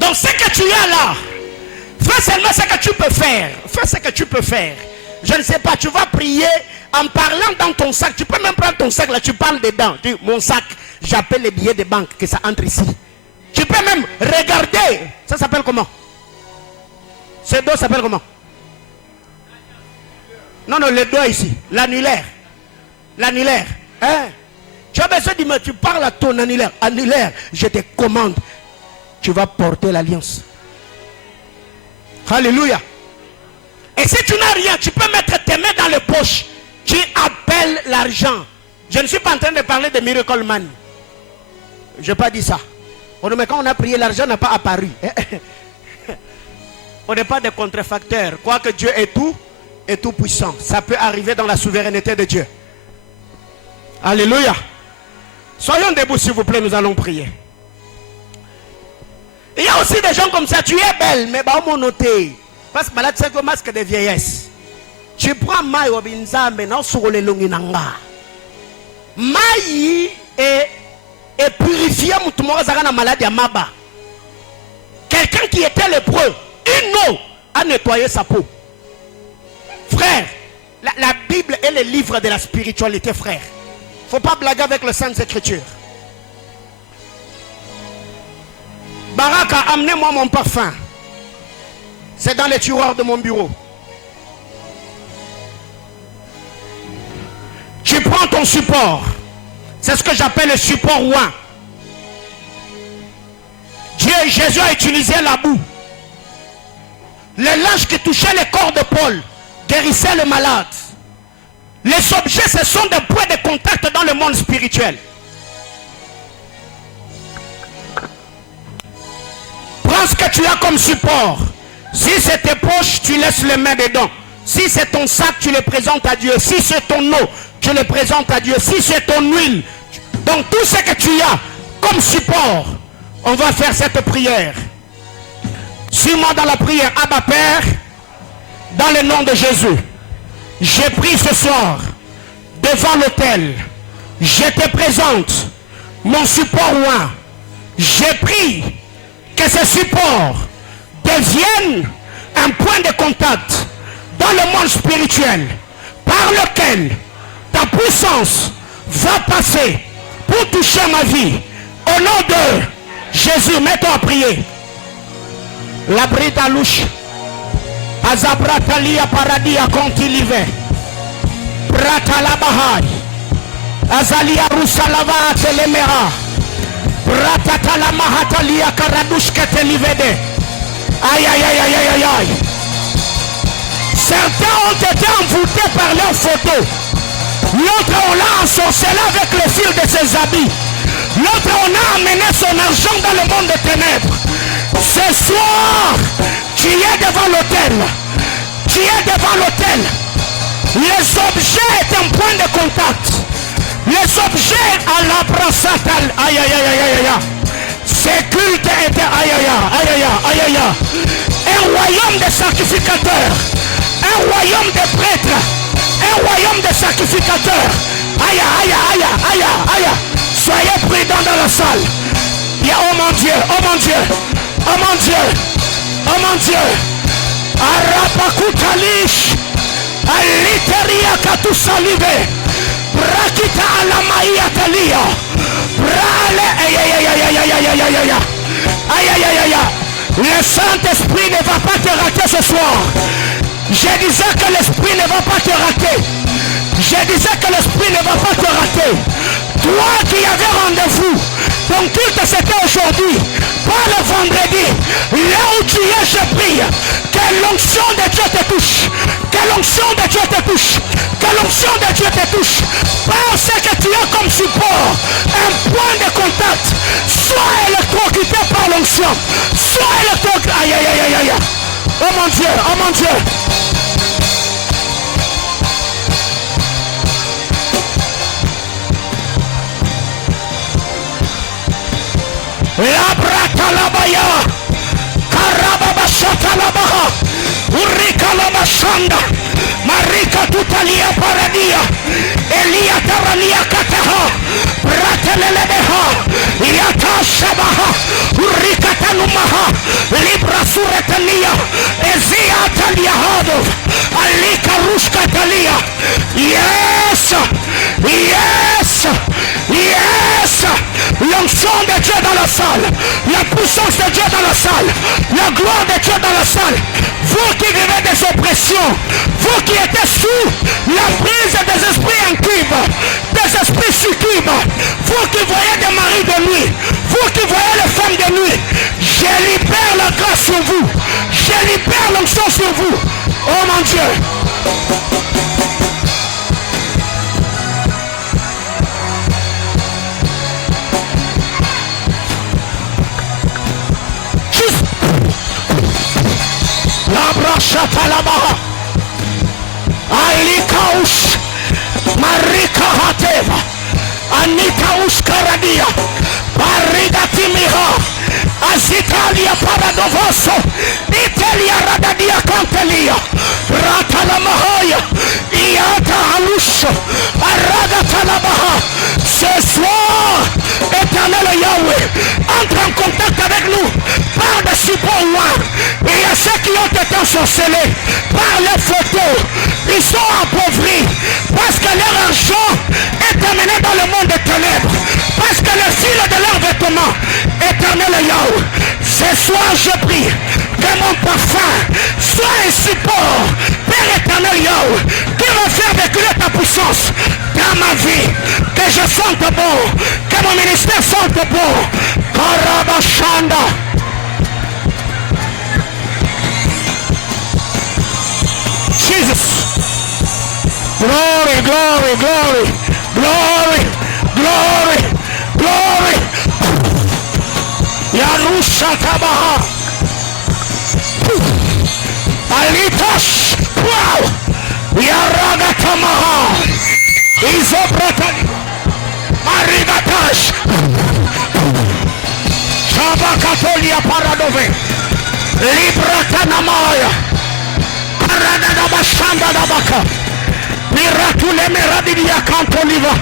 Donc, ce que tu as là, fais seulement ce que tu peux faire. Fais ce que tu peux faire. Je ne sais pas, tu vas prier en parlant dans ton sac. Tu peux même prendre ton sac là, tu parles dedans. Tu dis, mon sac, j'appelle les billets de banque, que ça entre ici. Tu peux même regarder. Ça s'appelle comment? Ce dos s'appelle comment? Non, le doigt ici. L'annulaire. L'annulaire. Hein? Tu as besoin de me... Tu parles à ton annulaire. Annulaire, je te commande. Tu vas porter l'alliance. Alléluia. Et si tu n'as rien, tu peux mettre tes mains dans les poches. Tu appelles l'argent. Je ne suis pas en train de parler de Miracle Man. Je n'ai pas dit ça. Mais quand on a prié, l'argent n'a pas apparu. On n'est pas des contrefacteurs. Quoique Dieu est tout puissant. Ça peut arriver dans la souveraineté de Dieu. Alléluia. Soyons debout s'il vous plaît, nous allons prier. Il y a aussi des gens comme ça, tu es belle, mais bah on noté. Parce que malade c'est un masque de vieillesse. Tu prends maï obinzambe na sur le longinanga. Maï et purifier moutoumora zara na maladie à maba. Quelqu'un qui était lépreux, une eau a nettoyé sa peau. Frère, la Bible est le livre de la spiritualité, frère. Faut pas blaguer avec le Saintes Écritures. Baraka, amenez-moi mon parfum. C'est dans les tiroirs de mon bureau. Tu prends ton support. C'est ce que j'appelle le support ouin. Jésus a utilisé la boue. Les linges qui touchaient le corps de Paul guérissaient le malade. Les objets, ce sont des points de contact dans le monde spirituel. Prends ce que tu as comme support. Si c'est tes poches, tu laisses les mains dedans. Si c'est ton sac, tu le présentes à Dieu. Si c'est ton eau, tu le présentes à Dieu. Si c'est ton huile, donc tout ce que tu as comme support, on va faire cette prière. Suis-moi dans la prière. Abba Père, dans le nom de Jésus, j'ai pris ce soir devant l'autel. Je te présente mon support ouin. J'ai pris que ce support devienne un point de contact dans le monde spirituel par lequel ta puissance va passer pour toucher ma vie. Au nom de Jésus, mets-toi à prier. La brida louche. Azabratalia paradia contilive. Bratalabahai. Azalia rusalava telemera. Ratatala mahatalia karadushkete livede. Aïe aïe aïe aïe aïe aïe. Certains ont été envoûtés par leurs photos. L'autre on l'a ensorcelé avec le fil de ses habits. L'autre on a amené son argent dans le monde des ténèbres. Ce soir, tu es devant l'autel. Tu es devant l'autel. Les objets est un point de contact. Les objets à la brassette. Aïe aïe aïe aïe aïe. Ces cultes étaient aïe aïe aïe aïe aïe aïe aïe. Un royaume de sacrificateurs. Un royaume de prêtres. Un royaume de sacrificateurs. Aïe aïe aïe aïe aïe. Soyez prudents dans la salle. Oh mon Dieu, oh mon Dieu, oh mon Dieu, oh mon Dieu. Arapakutalish. Aliteria katusalive. Brakita alamaia talia. Brale. Aïe aïe aïe aïe aïe aïe aïe aïe. Aïe aïe aïe aïe. Le Saint-Esprit ne va pas te rater ce soir. Je disais que l'Esprit ne va pas te rater. Je disais que l'Esprit ne va pas te rater. Toi qui avais rendez-vous, ton culte c'était aujourd'hui, pas le vendredi. Là où tu es, je prie que l'onction de Dieu te touche. Que l'onction de Dieu te touche. Que l'onction de Dieu te touche. Parce que tu as comme support un point de contact. Sois électrocuté par l'onction. Sois électrocuté. Aïe aïe aïe aïe aïe. Oh mon Dieu, oh mon Dieu. La bratalabaya, karababashatalabaha, urikalabashanda, marika tutalia paradia, elia taralia kataha, bratelelebeha, yatashabaha, urikatanumaha, libra suretania, ezia taliahadov, alika rushkatalia. Yes, yes, yes. L'onction de Dieu dans la salle, la puissance de Dieu dans la salle, la gloire de Dieu dans la salle. Vous qui vivez des oppressions, vous qui êtes sous la prise des esprits incubes, des esprits succubes, vous qui voyez des maris de nuit, vous qui voyez les femmes de nuit, je libère la grâce sur vous, je libère l'onction sur vous. Oh mon Dieu. La brachata la-bas. Alikaush. Marika hateva. Anikaush karadia. Parida timiha. Azitalia paradovoso. Italia radadia cantelia. Rata la mahaya. Iata halush. Aragata la baha. Ce soir, éternel Yahweh, entre en contact avec nous par des supports noirs. Et il y a ceux qui ont été ensorcelés par les photos. Ils sont appauvris parce que leur argent est amené dans le monde des ténèbres. Parce que le fil de leurs vêtements, éternel Yahweh, ce soir je prie que mon parfum soit un support, Père éternel Yahweh, qui va faire déculer ta puissance dans ma vie, que je sente bon, que mon ministère sente bon. Karabashanda. Jesus. Glory, glory, glory, glory, glory, glory. Yarusha Tabaha. Alitash. Wow. Yaraga Tamaha. Izobratali. Marigatash. Shabakatolia Paradove. Libratanamaya. Paradada Bashanda Dabaka. Miratule Meradidia Cantoliva.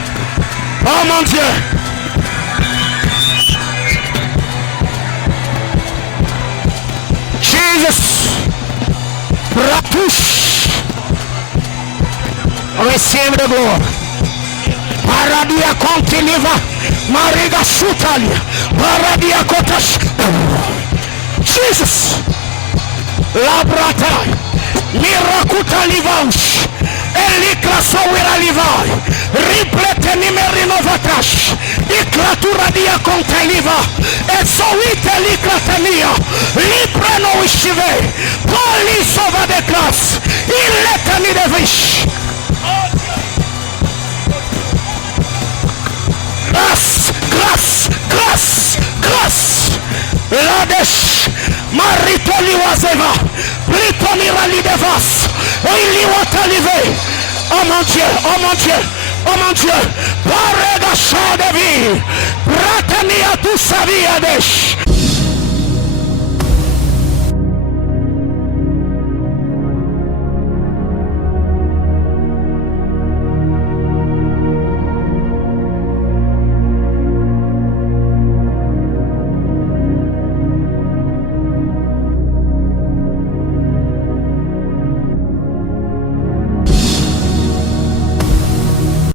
Oh mon Dieu. Jesus. Ratush. Receive the glory. Paradia Contiliva. Mariga Sutalia. Paradia Kotash. Jesus. Labrata. Miracuta Livaush. Elikra Sawira Livai. Riplete nimerino vatash. Iklatura dia konteliva. Ezoite liklatania. Lipreno ishive. Polisova de classe. Illetani de vish. Grâce, grâce, grâce, grâce. Ladesh, Maritoli Wazeva, Plitoni Rali Devas, Oili Watalive. Oh mon Dieu, oh mon Dieu, oh mon Dieu. Parega Chant de vie. Pratania tu Saviadesh.